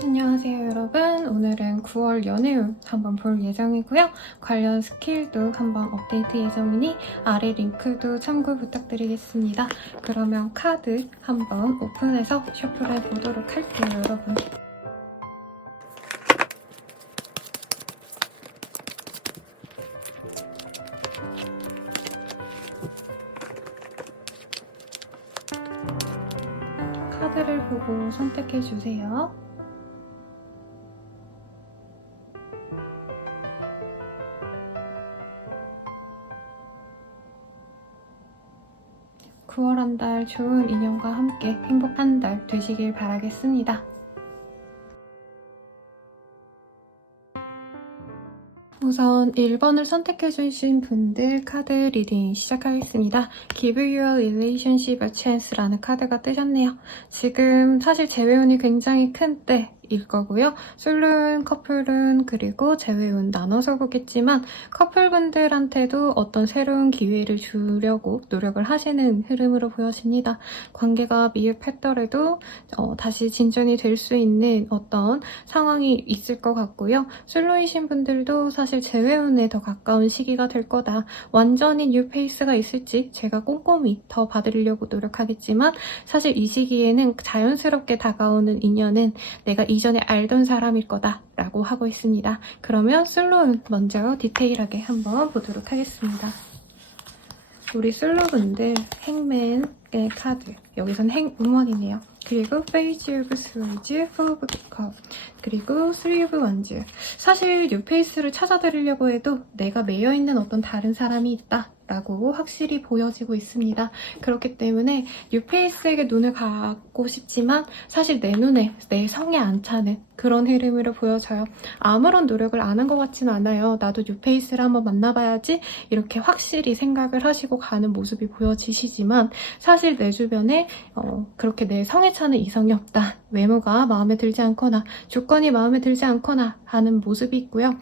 안녕하세요 여러분. 오늘은 9월 연애운 한번 볼 예정이고요. 관련 스킬도 한번 업데이트 예정이니 아래 링크도 참고 부탁드리겠습니다. 그러면 카드 한번 오픈해서 셔플해 보도록 할게요 여러분. 카드를 보고 선택해주세요. (9월) 한 달 좋은 인연과 함께 행복한 달 되시길 바라겠습니다. 우선 1번을 선택해주신 분들 카드 리딩 시작하겠습니다. Give your relationship a chance라는 카드가 뜨셨네요. 지금 사실 재회운이 굉장히 큰 때일 거고요. 솔로운, 커플운, 그리고 재회운 나눠서 보겠지만 커플분들한테도 어떤 새로운 기회를 주려고 노력을 하시는 흐름으로 보여집니다. 관계가 미흡했더라도 다시 진전이 될 수 있는 어떤 상황이 있을 것 같고요. 솔로이신 분들도 사실 재회운에 더 가까운 시기가 될 거다. 완전히 뉴페이스가 있을지 제가 꼼꼼히 더 봐드리려고 노력하겠지만 사실 이 시기에는 자연스럽게 다가오는 인연은 내가 이전에 알던 사람일 거다 라고 하고 있습니다. 그러면 솔로운 먼저 디테일하게 한번 보도록 하겠습니다. 우리 솔로분들 행맨의 카드, 여기선 행우먼이네요. 그리고 Page of Swords, Four of Cups, 그리고 Three of Wands. 사실 뉴페이스를 찾아드리려고 해도 내가 매여있는 어떤 다른 사람이 있다 라고 확실히 보여지고 있습니다. 그렇기 때문에 뉴페이스에게 눈을 갖고 싶지만 사실 내 눈에 내 성에 안 차는 그런 흐름으로 보여져요. 아무런 노력을 안 한 것 같지는 않아요. 나도 뉴페이스를 한번 만나봐야지 이렇게 확실히 생각을 하시고 가는 모습이 보여지시지만 사실 내 주변에 그렇게 내 성에 차는 이성이 없다. 외모가 마음에 들지 않거나 조건이 마음에 들지 않거나 하는 모습이 있고요.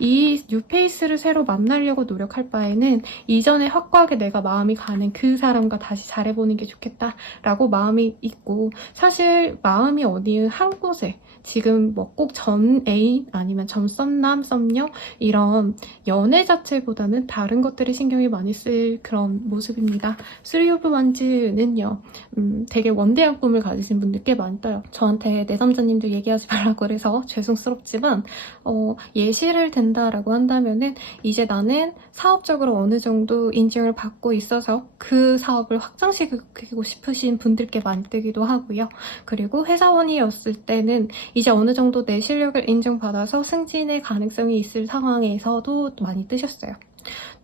이 뉴페이스를 새로 만나려고 노력할 바에는 이전에 확고하게 내가 마음이 가는 그 사람과 다시 잘해보는 게 좋겠다라고 마음이 있고 사실 마음이 어디 한 곳에 지금 뭐 꼭 전 애인 아니면 전 썸남, 썸녀 이런 연애 자체보다는 다른 것들에 신경이 많이 쓸 그런 모습입니다. Three of Wands는요. 되게 원대한 꿈을 가지신 분들 꽤 많이 떠요. 저한테 내담자님들 얘기하지 말라고 그래서 죄송스럽지만 예시를 든다라고 한다면은 이제 나는 사업적으로 어느 정도 인증을 받고 있어서 그 사업을 확장시키고 싶으신 분들께 많이 뜨기도 하고요. 그리고 회사원이었을 때는 이제 어느 정도 내 실력을 인정받아서 승진의 가능성이 있을 상황에서도 많이 뜨셨어요.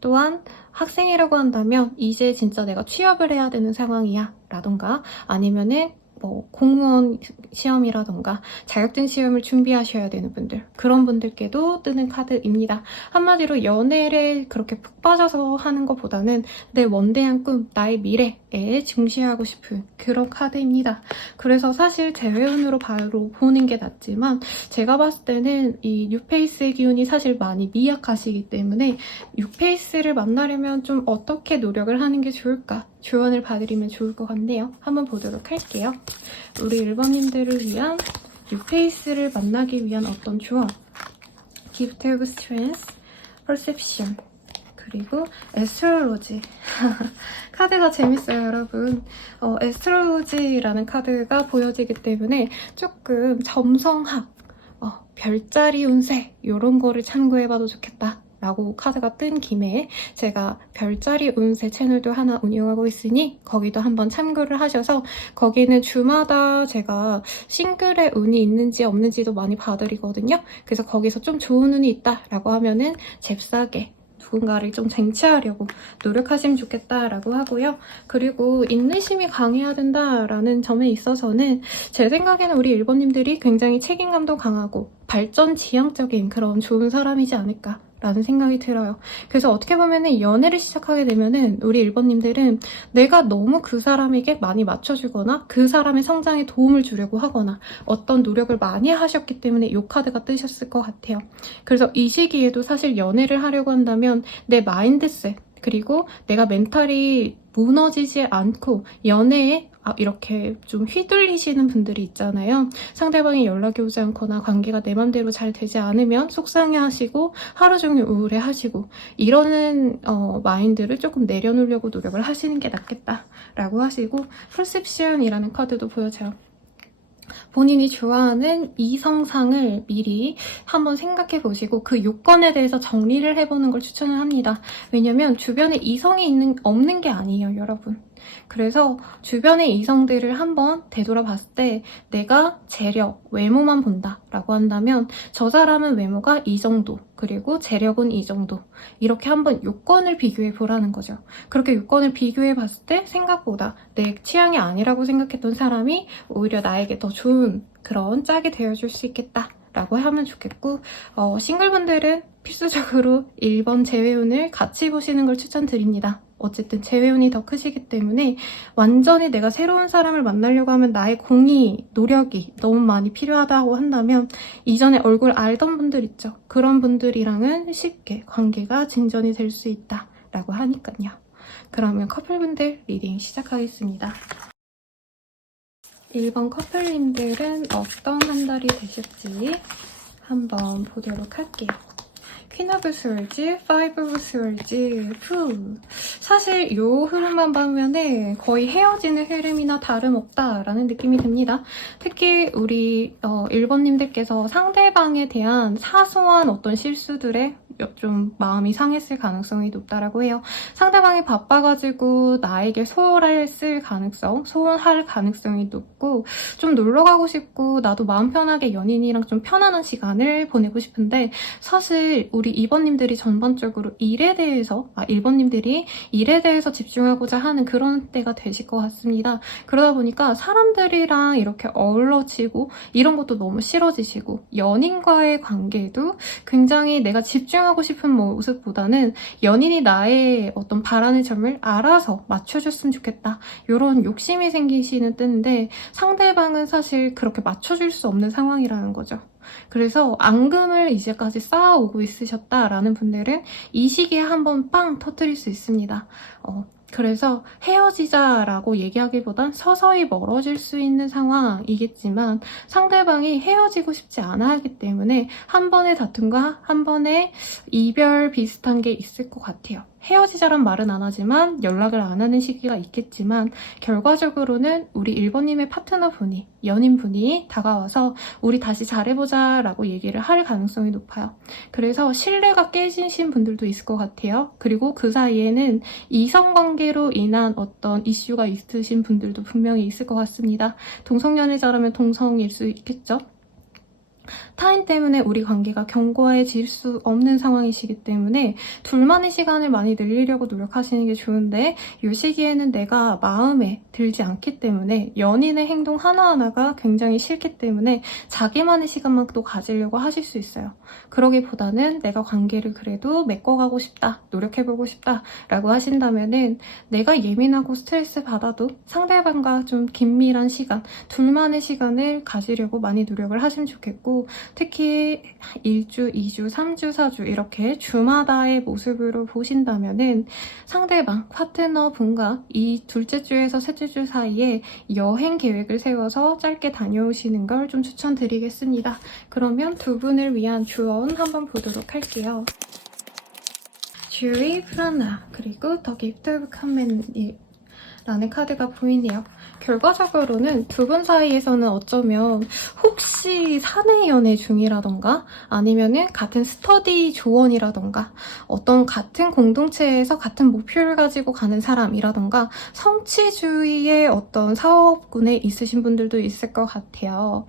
또한 학생이라고 한다면 이제 진짜 내가 취업을 해야 되는 상황이야 라던가 아니면은 뭐 공무원 시험이라던가 자격증 시험을 준비하셔야 되는 분들 그런 분들께도 뜨는 카드입니다. 한마디로 연애를 그렇게 푹 빠져서 하는 것보다는 내 원대한 꿈, 나의 미래에 중시하고 싶은 그런 카드입니다. 그래서 사실 재회운으로 바로 보는 게 낫지만 제가 봤을 때는 이 뉴페이스의 기운이 사실 많이 미약하시기 때문에 뉴페이스를 만나려면 좀 어떻게 노력을 하는 게 좋을까 조언을 봐드리면 좋을 것 같네요. 한번 보도록 할게요. 우리 1번님들을 위한 뉴페이스를 만나기 위한 어떤 조언 Gift of Strength, Perception 그리고 에스트롤로지 카드가 재밌어요 여러분. 에스트롤로지라는 카드가 보여지기 때문에 조금 점성학, 별자리 운세 이런 거를 참고해봐도 좋겠다 라고 카드가 뜬 김에 제가 별자리 운세 채널도 하나 운영하고 있으니 거기도 한번 참고를 하셔서 거기는 주마다 제가 싱글의 운이 있는지 없는지도 많이 봐드리거든요. 그래서 거기서 좀 좋은 운이 있다라고 하면은 잽싸게 누군가를 좀 쟁취하려고 노력하시면 좋겠다라고 하고요. 그리고 인내심이 강해야 된다라는 점에 있어서는 제 생각에는 우리 1번님들이 굉장히 책임감도 강하고 발전 지향적인 그런 좋은 사람이지 않을까 라는 생각이 들어요. 그래서 어떻게 보면은 연애를 시작하게 되면은 우리 1번님들은 내가 너무 그 사람에게 많이 맞춰주거나 그 사람의 성장에 도움을 주려고 하거나 어떤 노력을 많이 하셨기 때문에 이 카드가 뜨셨을 것 같아요. 그래서 이 시기에도 사실 연애를 하려고 한다면 내 마인드셋 그리고 내가 멘탈이 무너지지 않고 연애에 이렇게 좀 휘둘리시는 분들이 있잖아요. 상대방이 연락이 오지 않거나 관계가 내 맘대로 잘 되지 않으면 속상해하시고 하루 종일 우울해하시고 이러는 마인드를 조금 내려놓으려고 노력을 하시는 게 낫겠다라고 하시고 퍼셉션이라는 카드도 보여져요. 본인이 좋아하는 이성상을 미리 한번 생각해 보시고 그 요건에 대해서 정리를 해보는 걸 추천을 합니다. 왜냐면 주변에 이성이 없는 게 아니에요, 여러분. 그래서 주변의 이성들을 한번 되돌아봤을 때 내가 재력, 외모만 본다라고 한다면 저 사람은 외모가 이 정도, 그리고 재력은 이 정도 이렇게 한번 요건을 비교해 보라는 거죠. 그렇게 요건을 비교해 봤을 때 생각보다 내 취향이 아니라고 생각했던 사람이 오히려 나에게 더 좋은 그런 짝이 되어줄 수 있겠다 라고 하면 좋겠고 싱글분들은 필수적으로 1번 재회운을 같이 보시는 걸 추천드립니다. 어쨌든 재회운이 더 크시기 때문에 완전히 내가 새로운 사람을 만나려고 하면 나의 공이, 노력이 너무 많이 필요하다고 한다면 이전에 얼굴 알던 분들 있죠. 그런 분들이랑은 쉽게 관계가 진전이 될 수 있다라고 하니까요. 그러면 커플분들 리딩 시작하겠습니다. 1번 커플님들은 어떤 한 달이 되실지 한번 보도록 할게요. 퀸 오브 스월즈, 파이브 오브 스월즈, 사실 이 흐름만 보면은 거의 헤어지는 흐름이나 다름없다라는 느낌이 듭니다. 특히 우리 1번님들께서 상대방에 대한 사소한 어떤 실수들에 좀 마음이 상했을 가능성이 높다라고 해요. 상대방이 바빠가지고 나에게 소홀할 가능성이 높고 좀 놀러 가고 싶고 나도 마음 편하게 연인이랑 좀 편안한 시간을 보내고 싶은데 사실 우리 2번님들이 전반적으로 1번님들이 일에 대해서 집중하고자 하는 그런 때가 되실 것 같습니다. 그러다 보니까 사람들이랑 이렇게 어우러지고 이런 것도 너무 싫어지시고 연인과의 관계도 굉장히 내가 집중하고 싶은 모습보다는 연인이 나의 어떤 바라는 점을 알아서 맞춰줬으면 좋겠다. 이런 욕심이 생기시는 때인데 상대방은 사실 그렇게 맞춰줄 수 없는 상황이라는 거죠. 그래서 앙금을 이제까지 쌓아오고 있으셨다라는 분들은 이 시기에 한번 빵 터뜨릴 수 있습니다. 그래서 헤어지자라고 얘기하기보단 서서히 멀어질 수 있는 상황이겠지만 상대방이 헤어지고 싶지 않아 하기 때문에 한 번의 다툼과 한 번의 이별 비슷한 게 있을 것 같아요. 헤어지자란 말은 안 하지만 연락을 안 하는 시기가 있겠지만 결과적으로는 우리 1번님의 파트너분이, 연인분이 다가와서 우리 다시 잘해보자 라고 얘기를 할 가능성이 높아요. 그래서 신뢰가 깨지신 분들도 있을 것 같아요. 그리고 그 사이에는 이성관계로 인한 어떤 이슈가 있으신 분들도 분명히 있을 것 같습니다. 동성연애자라면 동성일 수 있겠죠? 타인 때문에 우리 관계가 견고해질 수 없는 상황이시기 때문에 둘만의 시간을 많이 늘리려고 노력하시는 게 좋은데 이 시기에는 내가 마음에 들지 않기 때문에 연인의 행동 하나하나가 굉장히 싫기 때문에 자기만의 시간만 또 가지려고 하실 수 있어요. 그러기보다는 내가 관계를 그래도 메꿔가고 싶다, 노력해보고 싶다 라고 하신다면은 내가 예민하고 스트레스 받아도 상대방과 좀 긴밀한 시간, 둘만의 시간을 가지려고 많이 노력을 하시면 좋겠고 특히 1주, 2주, 3주, 4주 이렇게 주마다의 모습으로 보신다면은 상대방, 파트너분과 이 둘째 주에서 셋째 주 사이에 여행 계획을 세워서 짧게 다녀오시는 걸 좀 추천드리겠습니다. 그러면 두 분을 위한 조언 한번 보도록 할게요. 주리 프라나 그리고 더 기프트 오브 컴맨 라는 카드가 보이네요. 결과적으로는 두 분 사이에서는 어쩌면 혹시 사내 연애 중이라던가 아니면은 같은 스터디 조언이라던가 어떤 같은 공동체에서 같은 목표를 가지고 가는 사람이라던가 성취주의의 어떤 사업군에 있으신 분들도 있을 것 같아요.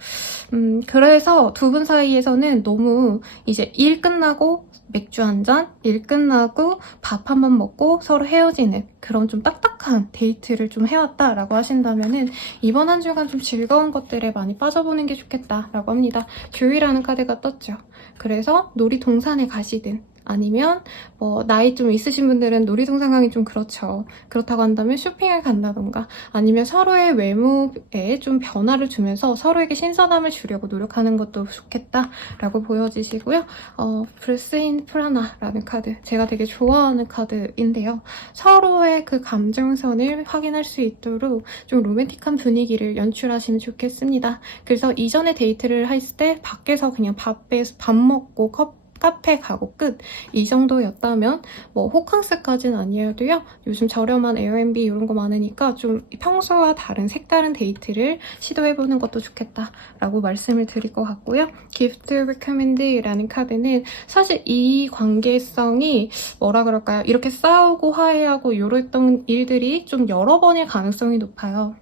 그래서 두 분 사이에서는 너무 이제 일 끝나고 맥주 한 잔, 일 끝나고 밥 한 번 먹고 서로 헤어지는 그런 좀 딱딱한 데이트를 좀 해왔다라고 하신다면은 이번 한 주간 좀 즐거운 것들에 많이 빠져보는 게 좋겠다라고 합니다. 조이라는 카드가 떴죠. 그래서 놀이동산에 가시든 아니면 뭐 나이 좀 있으신 분들은 놀이동 상황이 좀 그렇죠. 그렇다고 한다면 쇼핑을 간다던가 아니면 서로의 외모에 좀 변화를 주면서 서로에게 신선함을 주려고 노력하는 것도 좋겠다라고 보여지시고요. 브루스인 프라나라는 카드, 제가 되게 좋아하는 카드인데요. 서로의 그 감정선을 확인할 수 있도록 좀 로맨틱한 분위기를 연출하시면 좋겠습니다. 그래서 이전에 데이트를 했을 때 밖에서 그냥 밥 먹고 카페 가고 끝, 이 정도였다면 뭐 호캉스까지는 아니어도요, 요즘 저렴한 에어비앤비 이런 거 많으니까 좀 평소와 다른 색다른 데이트를 시도해보는 것도 좋겠다라고 말씀을 드릴 것 같고요. Gift Recommend라는 카드는 사실 이 관계성이 뭐라 그럴까요? 이렇게 싸우고 화해하고 이랬던 일들이 좀 여러 번일 가능성이 높아요.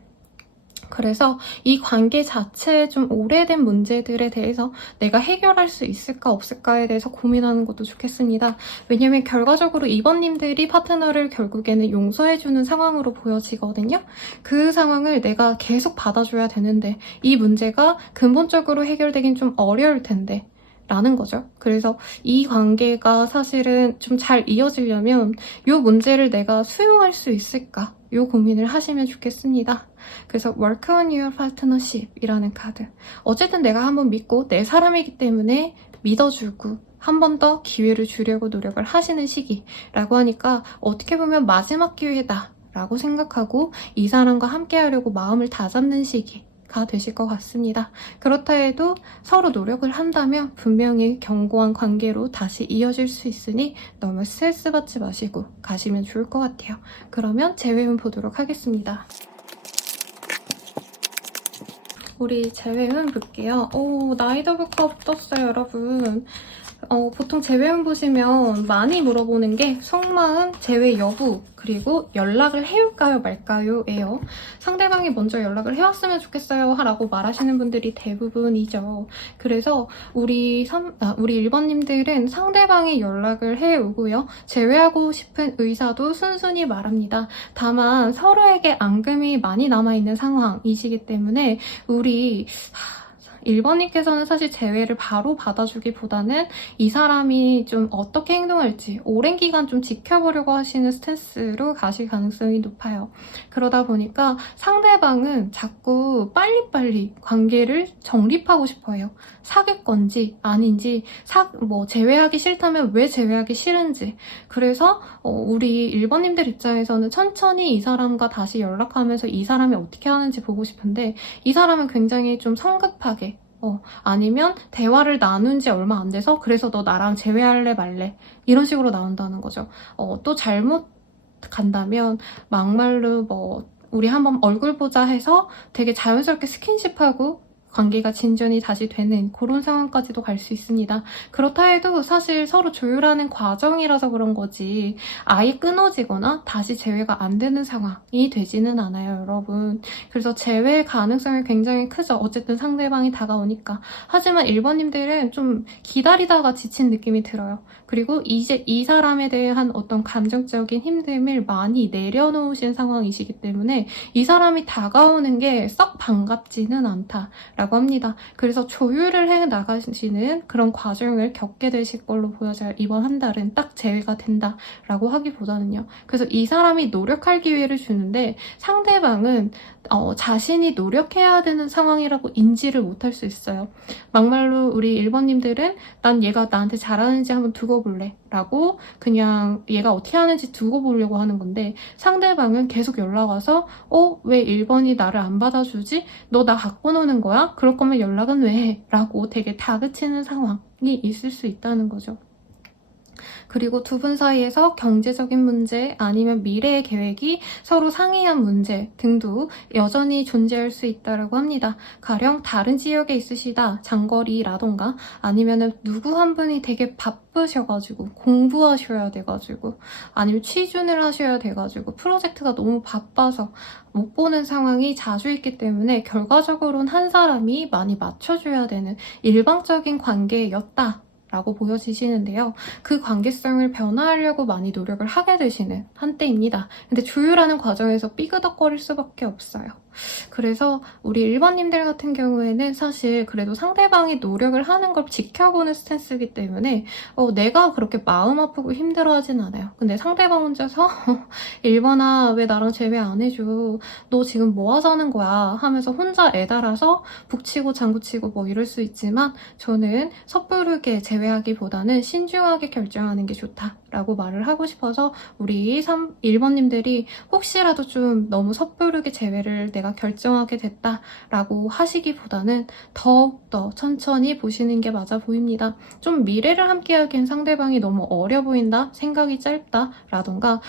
그래서 이 관계 자체에 좀 오래된 문제들에 대해서 내가 해결할 수 있을까 없을까에 대해서 고민하는 것도 좋겠습니다. 왜냐면 결과적으로 이번님들이 파트너를 결국에는 용서해주는 상황으로 보여지거든요. 그 상황을 내가 계속 받아줘야 되는데 이 문제가 근본적으로 해결되긴 좀 어려울 텐데 라는 거죠. 그래서 이 관계가 사실은 좀 잘 이어지려면 이 문제를 내가 수용할 수 있을까? 이 고민을 하시면 좋겠습니다. 그래서 Work on your partnership 이라는 카드. 어쨌든 내가 한번 믿고 내 사람이기 때문에 믿어주고 한 번 더 기회를 주려고 노력을 하시는 시기라고 하니까 어떻게 보면 마지막 기회다 라고 생각하고 이 사람과 함께 하려고 마음을 다잡는 시기가 되실 것 같습니다. 그렇다 해도 서로 노력을 한다면 분명히 견고한 관계로 다시 이어질 수 있으니 너무 스트레스 받지 마시고 가시면 좋을 것 같아요. 그러면 재회운 보도록 하겠습니다. 우리 재회운 볼게요. 나이드 오브 컵 떴어요, 여러분. 보통 재회운 보시면 많이 물어보는 게 속마음, 재회 여부, 그리고 연락을 해올까요 말까요? 예요. 상대방이 먼저 연락을 해왔으면 좋겠어요 라고 말하시는 분들이 대부분이죠. 그래서 우리 1번님들은 상대방이 연락을 해오고요. 재회하고 싶은 의사도 순순히 말합니다. 다만 서로에게 앙금이 많이 남아있는 상황이시기 때문에 우리 1번님께서는 사실 재회를 바로 받아주기보다는 이 사람이 좀 어떻게 행동할지 오랜 기간 좀 지켜보려고 하시는 스탠스로 가실 가능성이 높아요. 그러다 보니까 상대방은 자꾸 빨리빨리 관계를 정립하고 싶어 해요. 사귈 건지 아닌지, 재회하기 싫다면 왜 재회하기 싫은지. 그래서 우리 1번님들 입장에서는 천천히 이 사람과 다시 연락하면서 이 사람이 어떻게 하는지 보고 싶은데 이 사람은 굉장히 좀 성급하게 아니면 대화를 나눈 지 얼마 안 돼서 그래서 너 나랑 재회할래 말래 이런 식으로 나온다는 거죠. 또 잘못 간다면 막말로 우리 한번 얼굴 보자 해서 되게 자연스럽게 스킨십하고 관계가 진전이 다시 되는 그런 상황까지도 갈 수 있습니다. 그렇다 해도 사실 서로 조율하는 과정이라서 그런 거지 아예 끊어지거나 다시 재회가 안 되는 상황이 되지는 않아요, 여러분. 그래서 재회 가능성이 굉장히 크죠. 어쨌든 상대방이 다가오니까. 하지만 1번님들은 좀 기다리다가 지친 느낌이 들어요. 그리고 이제 이 사람에 대한 어떤 감정적인 힘듦을 많이 내려놓으신 상황이시기 때문에 이 사람이 다가오는 게 썩 반갑지는 않다 라고 합니다. 그래서 조율을 해 나가시는 그런 과정을 겪게 되실 걸로 보여져요. 이번 한 달은 딱 재회가 된다 라고 하기보다는요. 그래서 이 사람이 노력할 기회를 주는데 상대방은 자신이 노력해야 되는 상황이라고 인지를 못할 수 있어요. 막말로 우리 1번님들은 난 얘가 나한테 잘하는지 한번 두고 볼래 라고 그냥 얘가 어떻게 하는지 두고 보려고 하는 건데 상대방은 계속 연락 와서 왜 1번이 나를 안 받아주지? 너 나 갖고 노는 거야? 그럴 거면 연락은 왜 해? 라고 되게 다그치는 상황이 있을 수 있다는 거죠. 그리고 두 분 사이에서 경제적인 문제 아니면 미래의 계획이 서로 상이한 문제 등도 여전히 존재할 수 있다고 합니다. 가령 다른 지역에 있으시다 장거리라던가 아니면은 누구 한 분이 되게 바쁘셔가지고 공부하셔야 돼가지고 아니면 취준을 하셔야 돼가지고 프로젝트가 너무 바빠서 못 보는 상황이 자주 있기 때문에 결과적으로는 한 사람이 많이 맞춰줘야 되는 일방적인 관계였다 라고 보여지시는데요. 그 관계성을 변화하려고 많이 노력을 하게 되시는 한때입니다. 근데 조율하는 과정에서 삐그덕거릴 수밖에 없어요. 그래서 우리 1번님들 같은 경우에는 사실 그래도 상대방이 노력을 하는 걸 지켜보는 스탠스이기 때문에 내가 그렇게 마음 아프고 힘들어하진 않아요. 근데 상대방 혼자서 1번아 왜 나랑 제외 안 해줘? 너 지금 뭐 하자는 거야? 하면서 혼자 애달아서 북치고 장구치고 뭐 이럴 수 있지만 저는 섣부르게 제외하기보다는 신중하게 결정하는 게 좋다라고 말을 하고 싶어서 우리 1번님들이 혹시라도 좀 너무 섣부르게 제외를 내가 결정하게 됐다라고 하시기보다는 더욱더 천천히 보시는 게 맞아 보입니다. 좀 미래를 함께하기엔 상대방이 너무 어려 보인다, 생각이 짧다라던가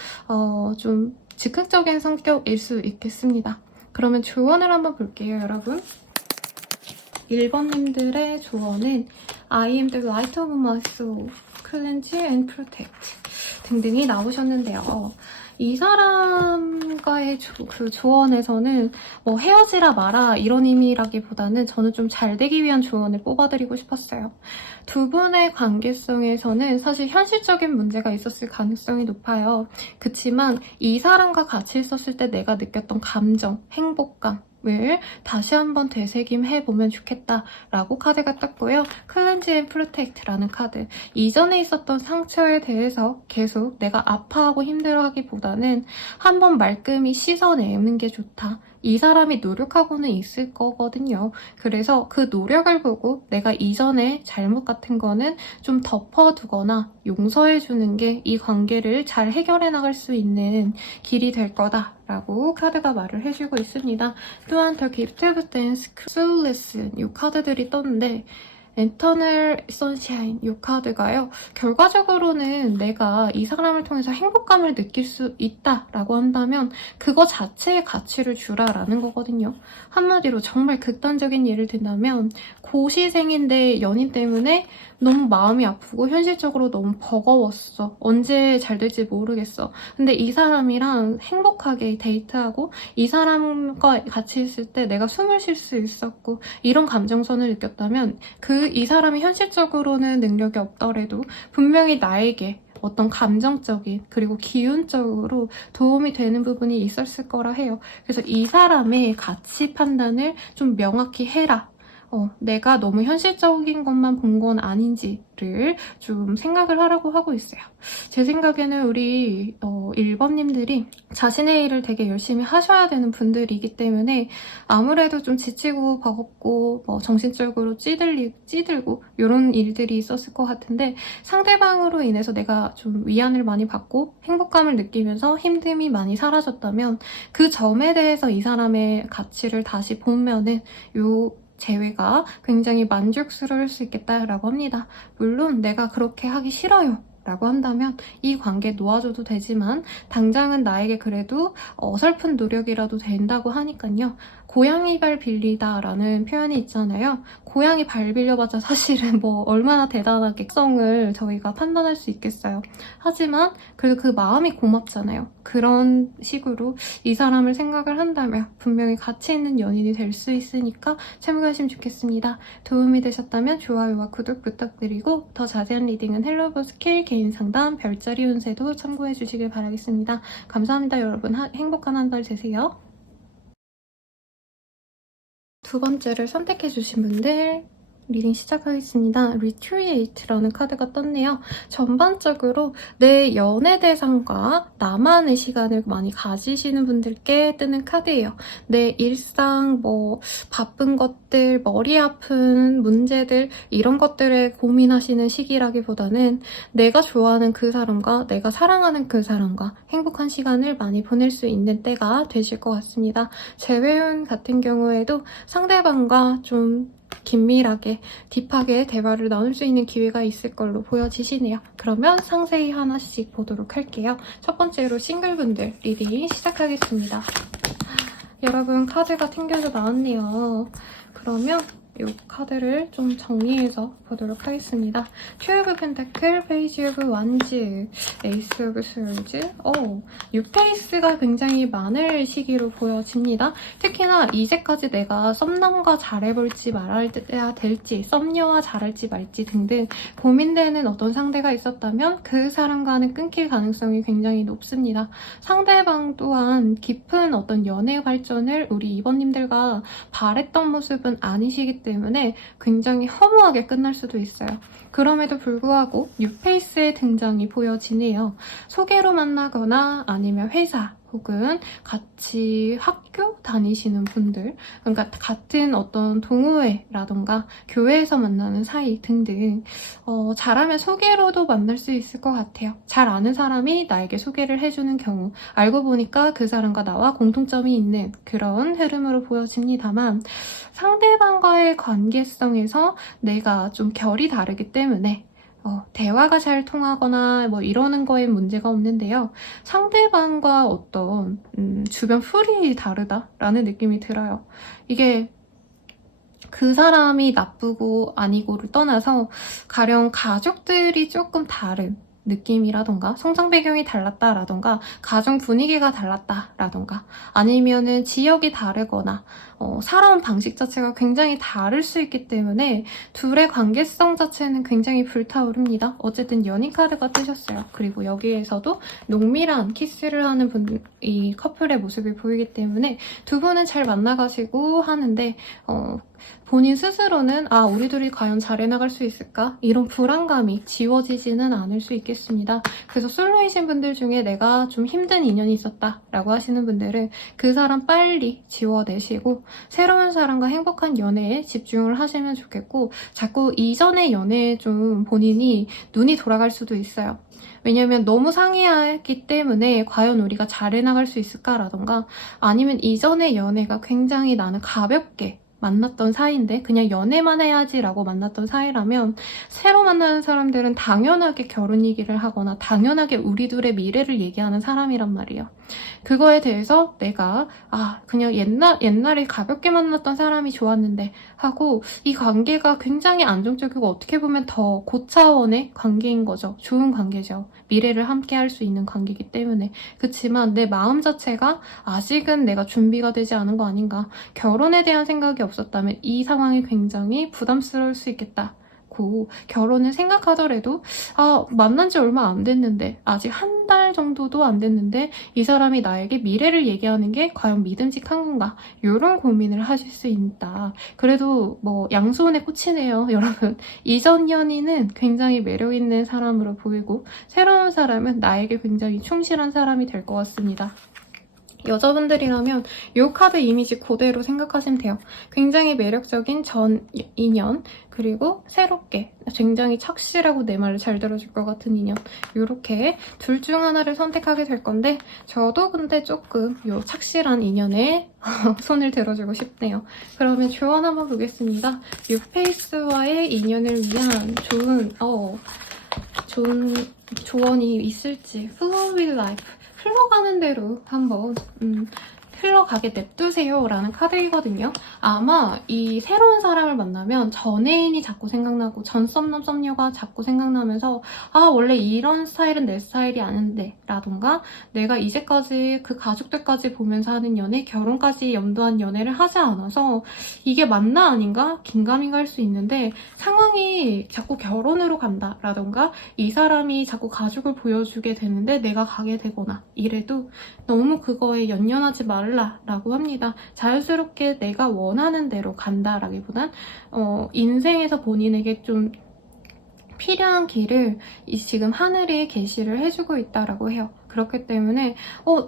좀 즉흥적인 성격일 수 있겠습니다. 그러면 조언을 한번 볼게요, 여러분. 1번님들의 조언은 I am the light of my soul, cleanse and protect 등등이 나오셨는데요. 이 사람과의 그 조언에서는 뭐 헤어지라 마라 이런 의미라기보다는 저는 좀 잘 되기 위한 조언을 뽑아드리고 싶었어요. 두 분의 관계성에서는 사실 현실적인 문제가 있었을 가능성이 높아요. 그치만 이 사람과 같이 있었을 때 내가 느꼈던 감정, 행복감 을 다시 한번 되새김해보면 좋겠다라고 카드가 떴고요. 클렌즈 앤 프로텍트라는 카드. 이전에 있었던 상처에 대해서 계속 내가 아파하고 힘들어하기보다는 한번 말끔히 씻어내는 게 좋다. 이 사람이 노력하고는 있을 거거든요. 그래서 그 노력을 보고 내가 이전에 잘못 같은 거는 좀 덮어두거나 용서해주는 게 이 관계를 잘 해결해 나갈 수 있는 길이 될 거다라고 카드가 말을 해주고 있습니다. 또한 The Gift of Dance, Soul Lesson 이 카드들이 떴는데 Eternal Sunshine 이 카드가요. 결과적으로는 내가 이 사람을 통해서 행복감을 느낄 수 있다라고 한다면 그거 자체의 가치를 주라라는 거거든요. 한마디로 정말 극단적인 예를 든다면 고시생인데 연인 때문에 너무 마음이 아프고 현실적으로 너무 버거웠어. 언제 잘 될지 모르겠어. 근데 이 사람이랑 행복하게 데이트하고 이 사람과 같이 있을 때 내가 숨을 쉴 수 있었고 이런 감정선을 느꼈다면 이 사람이 현실적으로는 능력이 없더라도 분명히 나에게 어떤 감정적인 그리고 기운적으로 도움이 되는 부분이 있었을 거라 해요. 그래서 이 사람의 가치 판단을 좀 명확히 해라. 내가 너무 현실적인 것만 본 건 아닌지를 좀 생각을 하라고 하고 있어요. 제 생각에는 우리 1번님들이 자신의 일을 되게 열심히 하셔야 되는 분들이기 때문에 아무래도 좀 지치고 버겁고 정신적으로 찌들고 이런 일들이 있었을 것 같은데 상대방으로 인해서 내가 좀 위안을 많이 받고 행복감을 느끼면서 힘듦이 많이 사라졌다면 그 점에 대해서 이 사람의 가치를 다시 보면은 재회가 굉장히 만족스러울 수 있겠다라고 합니다. 물론 내가 그렇게 하기 싫어요 라고 한다면 이 관계 놓아줘도 되지만 당장은 나에게 그래도 어설픈 노력이라도 된다고 하니까요. 고양이 발 빌리다 라는 표현이 있잖아요. 고양이 발 빌려봤자 사실은 얼마나 대단하게 성을 저희가 판단할 수 있겠어요. 하지만 그래도 그 마음이 고맙잖아요. 그런 식으로 이 사람을 생각을 한다면 분명히 가치 있는 연인이 될 수 있으니까 참고하시면 좋겠습니다. 도움이 되셨다면 좋아요와 구독 부탁드리고 더 자세한 리딩은 헬로버 스킬 개인 상담 별자리 운세도 참고해 주시길 바라겠습니다. 감사합니다, 여러분. 행복한 한 달 되세요. 두 번째를 선택해주신 분들 리딩 시작하겠습니다. Retreat라는 카드가 떴네요. 전반적으로 내 연애 대상과 나만의 시간을 많이 가지시는 분들께 뜨는 카드예요. 내 일상, 바쁜 것들, 머리 아픈 문제들 이런 것들에 고민하시는 시기라기보다는 내가 좋아하는 그 사람과 내가 사랑하는 그 사람과 행복한 시간을 많이 보낼 수 있는 때가 되실 것 같습니다. 재회운 같은 경우에도 상대방과 좀 긴밀하게 딥하게 대화를 나눌 수 있는 기회가 있을 걸로 보여지시네요. 그러면 상세히 하나씩 보도록 할게요. 첫 번째로 싱글분들 리딩 시작하겠습니다. 여러분 카드가 튕겨져 나왔네요. 그러면 이 카드를 좀 정리해서 보도록 하겠습니다. 12 펜타클, 페이지 오브 완즈, 에이스 오브 스월즈. 6페이스가 굉장히 많을 시기로 보여집니다. 특히나 이제까지 내가 썸남과 잘해볼지 말아야 될지, 썸녀와 잘할지 말지 등등 고민되는 어떤 상대가 있었다면 그 사람과는 끊길 가능성이 굉장히 높습니다. 상대방 또한 깊은 어떤 연애 발전을 우리 2번님들과 바랬던 모습은 아니시기 때문에 굉장히 허무하게 끝날 수도 있어요. 그럼에도 불구하고 뉴페이스의 등장이 보여지네요. 소개로 만나거나 아니면 회사 혹은 같이 학교 다니시는 분들, 그러니까 같은 어떤 동호회라던가 교회에서 만나는 사이 등등 잘하면 소개로도 만날 수 있을 것 같아요. 잘 아는 사람이 나에게 소개를 해주는 경우, 알고 보니까 그 사람과 나와 공통점이 있는 그런 흐름으로 보여집니다만 상대방과의 관계성에서 내가 좀 결이 다르기 때문에 대화가 잘 통하거나 뭐 이러는 거엔 문제가 없는데요. 상대방과 어떤 주변 풀이 다르다라는 느낌이 들어요. 이게 그 사람이 나쁘고 아니고를 떠나서 가령 가족들이 조금 다른 느낌이라던가 성장 배경이 달랐다라던가 가정 분위기가 달랐다라던가 아니면은 지역이 다르거나 살아온 방식 자체가 굉장히 다를 수 있기 때문에 둘의 관계성 자체는 굉장히 불타오릅니다. 어쨌든 연인 카드가 뜨셨어요. 그리고 여기에서도 농밀한 키스를 하는 이 커플의 모습이 보이기 때문에 두 분은 잘 만나가시고 하는데 본인 스스로는 우리 둘이 과연 잘 해나갈 수 있을까? 이런 불안감이 지워지지는 않을 수 있겠습니다. 그래서 솔로이신 분들 중에 내가 좀 힘든 인연이 있었다 라고 하시는 분들은 그 사람 빨리 지워내시고 새로운 사람과 행복한 연애에 집중을 하시면 좋겠고 자꾸 이전의 연애에 좀 본인이 눈이 돌아갈 수도 있어요. 왜냐면 너무 상이하기 때문에 과연 우리가 잘 해나갈 수 있을까라던가 아니면 이전의 연애가 굉장히 나는 가볍게 만났던 사이인데 그냥 연애만 해야지라고 만났던 사이라면 새로 만나는 사람들은 당연하게 결혼 얘기를 하거나 당연하게 우리 둘의 미래를 얘기하는 사람이란 말이에요. 그거에 대해서 내가 그냥 옛날에 가볍게 만났던 사람이 좋았는데 하고 이 관계가 굉장히 안정적이고 어떻게 보면 더 고차원의 관계인 거죠. 좋은 관계죠. 미래를 함께 할 수 있는 관계이기 때문에. 그렇지만 내 마음 자체가 아직은 내가 준비가 되지 않은 거 아닌가. 결혼에 대한 생각이 없었다면 이 상황이 굉장히 부담스러울 수 있겠다. 결혼을 생각하더라도 만난 지 얼마 안 됐는데 아직 한 달 정도도 안 됐는데 이 사람이 나에게 미래를 얘기하는 게 과연 믿음직한 건가 이런 고민을 하실 수 있다. 그래도 뭐 양손에 꽂히네요. 여러분 이전 연인은 굉장히 매력있는 사람으로 보이고 새로운 사람은 나에게 굉장히 충실한 사람이 될 것 같습니다. 여자분들이라면 이 카드 이미지 그대로 생각하시면 돼요. 굉장히 매력적인 전 인연 그리고 새롭게 굉장히 착실하고 내 말을 잘 들어줄 것 같은 인연 이렇게 둘 중 하나를 선택하게 될 건데 저도 근데 조금 이 착실한 인연에 손을 들어주고 싶네요. 그러면 조언 한번 보겠습니다. 뉴페이스와의 인연을 위한 좋은 조언이 있을지 Flow with Life 흘러가는 대로 한번 흘러가게 냅두세요 라는 카드이거든요. 아마 이 새로운 사람을 만나면 전 애인이 자꾸 생각나고 전 썸남 썸녀가 자꾸 생각나면서 원래 이런 스타일은 내 스타일이 아닌데 라던가 내가 이제까지 그 가족들까지 보면서 하는 연애 결혼까지 염두한 연애를 하지 않아서 이게 맞나 아닌가 긴가민가 할 수 있는데 상황이 자꾸 결혼으로 간다 라던가 이 사람이 자꾸 가족을 보여주게 되는데 내가 가게 되거나 이래도 너무 그거에 연연하지 말라라고 합니다. 자연스럽게 내가 원하는 대로 간다라기보단 인생에서 본인에게 좀 필요한 길을 지금 하늘이 계시를 해주고 있다라고 해요. 그렇기 때문에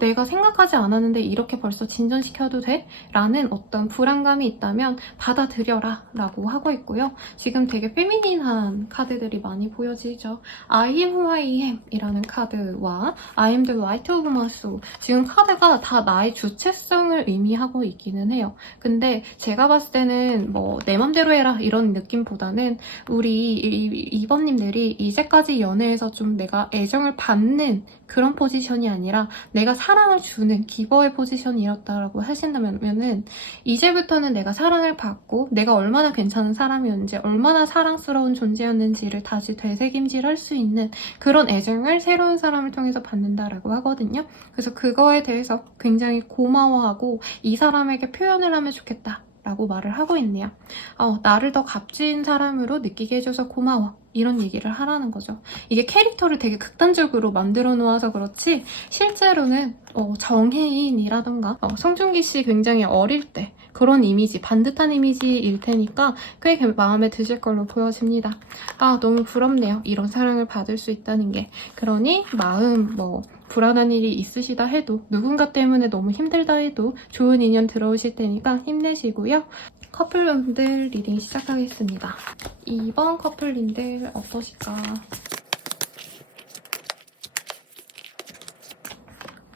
내가 생각하지 않았는데 이렇게 벌써 진전시켜도 돼? 라는 어떤 불안감이 있다면 받아들여라 라고 하고 있고요. 지금 되게 페미닌한 카드들이 많이 보여지죠. I am who I am 이라는 카드와 I am the light of my soul 지금 카드가 다 나의 주체성을 의미하고 있기는 해요. 근데 제가 봤을 때는 뭐 내 맘대로 해라 이런 느낌보다는 우리 2번님들이 이제까지 연애에서 좀 내가 애정을 받는 그런 포지션 포지션이 아니라 내가 사랑을 주는 기버의 포지션이었다라고 하신다면은 이제부터는 내가 사랑을 받고 내가 얼마나 괜찮은 사람이었는지 얼마나 사랑스러운 존재였는지를 다시 되새김질할 수 있는 그런 애정을 새로운 사람을 통해서 받는다라고 하거든요. 그래서 그거에 대해서 굉장히 고마워하고 이 사람에게 표현을 하면 좋겠다 라고 말을 하고 있네요. 나를 더 값진 사람으로 느끼게 해줘서 고마워. 이런 얘기를 하라는 거죠. 이게 캐릭터를 되게 극단적으로 만들어 놓아서 그렇지 실제로는 정혜인이라던가 송중기 씨 굉장히 어릴 때 그런 이미지, 반듯한 이미지일 테니까 꽤 마음에 드실 걸로 보여집니다. 너무 부럽네요. 이런 사랑을 받을 수 있다는 게. 그러니 마음 불안한 일이 있으시다 해도 누군가 때문에 너무 힘들다 해도 좋은 인연 들어오실 테니까 힘내시고요. 커플분들 리딩 시작하겠습니다. 2번 커플님들 어떠실까?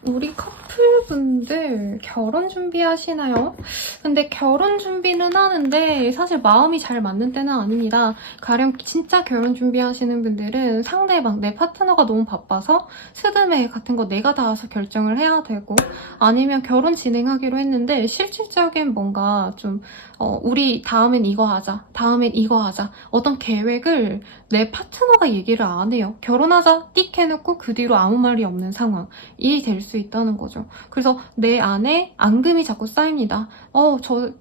우리 커플분들 결혼 준비하시나요? 근데 결혼 준비는 하는데 사실 마음이 잘 맞는 때는 아닙니다. 가령 진짜 결혼 준비하시는 분들은 상대방, 내 파트너가 너무 바빠서 스드메 같은 거 내가 다 와서 결정을 해야 되고 아니면 결혼 진행하기로 했는데 실질적인 뭔가 좀 우리 다음엔 이거 하자, 다음엔 이거 하자 어떤 계획을 내 파트너가 얘기를 안 해요. 결혼하자 띡 해놓고 그 뒤로 아무 말이 없는 상황이 될 수 있다는 거죠. 그래서 내 안에 앙금이 자꾸 쌓입니다.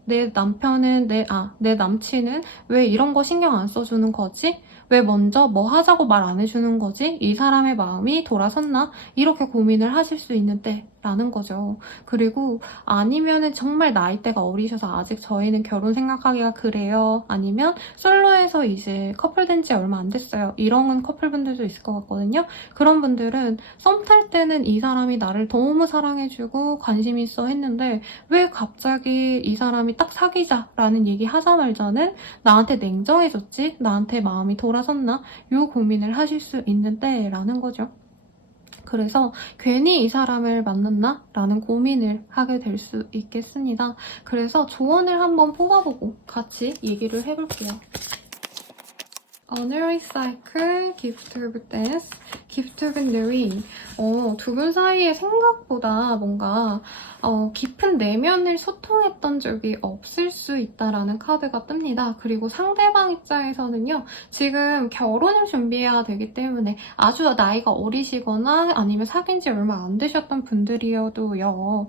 내 남편은, 내 남친은 왜 이런 거 신경 안 써주는 거지? 왜 먼저 뭐 하자고 말 안 해주는 거지? 이 사람의 마음이 돌아섰나? 이렇게 고민을 하실 수 있는 때라는 거죠. 그리고 아니면은 정말 나이대가 어리셔서 아직 저희는 결혼 생각하기가 그래요. 아니면 솔로에서 이제 커플 된 지 얼마 안 됐어요. 이런 커플분들도 있을 것 같거든요. 그런 분들은 썸 탈 때는 이 사람이 나를 너무 사랑해주고 관심 있어 했는데 왜 갑자기 이 사람이 딱 사귀자라는 얘기 하자마자는 나한테 냉정해졌지? 나한테 마음이 돌아섰나? 요 고민을 하실 수 있는데 라는 거죠. 그래서 괜히 이 사람을 만났나? 라는 고민을 하게 될 수 있겠습니다. 그래서 조언을 한번 뽑아보고 같이 얘기를 해볼게요. Honorary Cycle, Gift of Death, Gift of Knowing. 두 분 사이에 생각보다 뭔가 깊은 내면을 소통했던 적이 없을 수 있다라는 카드가 뜹니다. 그리고 상대방 입장에서는요, 지금 결혼을 준비해야 되기 때문에 아주 나이가 어리시거나 아니면 사귄 지 얼마 안 되셨던 분들이어도요,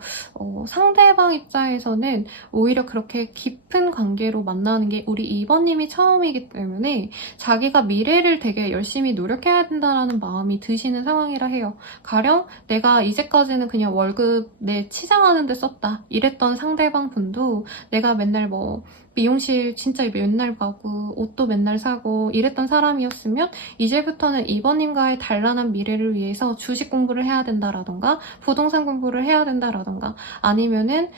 상대방 입장에서는 오히려 그렇게 깊은 관계로 만나는 게 우리 2번님이 처음이기 때문에 자기가 미래를 되게 열심히 노력해야 된다라는 마음이 드시는 상황이라 해요. 가령 내가 이제까지는 그냥 월급 내 치장하는 데 썼다 이랬던 상대방 분도 내가 맨날 미용실 진짜 맨날 가고 옷도 맨날 사고 이랬던 사람이었으면 이제부터는 2번님과의 단란한 미래를 위해서 주식 공부를 해야 된다라던가 부동산 공부를 해야 된다라던가 아니면은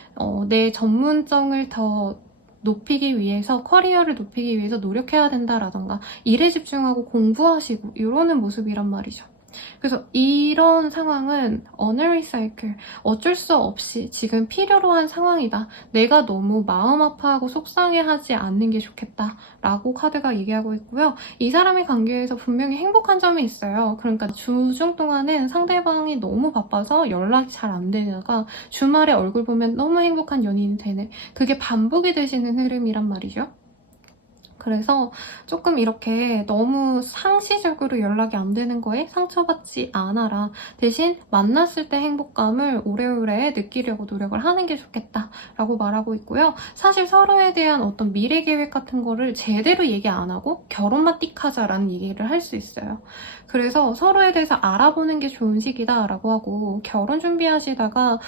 내 전문성을 더 높이기 위해서 커리어를 높이기 위해서 노력해야 된다라던가 일에 집중하고 공부하시고 이러는 모습이란 말이죠. 그래서 이런 상황은 Honorary Cycle 어쩔 수 없이 지금 필요로 한 상황이다. 내가 너무 마음 아파하고 속상해하지 않는 게 좋겠다 라고 카드가 얘기하고 있고요. 이 사람의 관계에서 분명히 행복한 점이 있어요. 그러니까 주중 동안은 상대방이 너무 바빠서 연락이 잘 안 되다가 주말에 얼굴 보면 너무 행복한 연인이 되는 그게 반복이 되시는 흐름이란 말이죠. 그래서 조금 이렇게 너무 상시적으로 연락이 안 되는 거에 상처받지 않아라. 대신 만났을 때 행복감을 오래오래 느끼려고 노력을 하는 게 좋겠다라고 말하고 있고요. 사실 서로에 대한 어떤 미래 계획 같은 거를 제대로 얘기 안 하고 결혼만 띡 하자라는 얘기를 할 수 있어요. 그래서 서로에 대해서 알아보는 게 좋은 시기다라고 하고 결혼 준비하시다가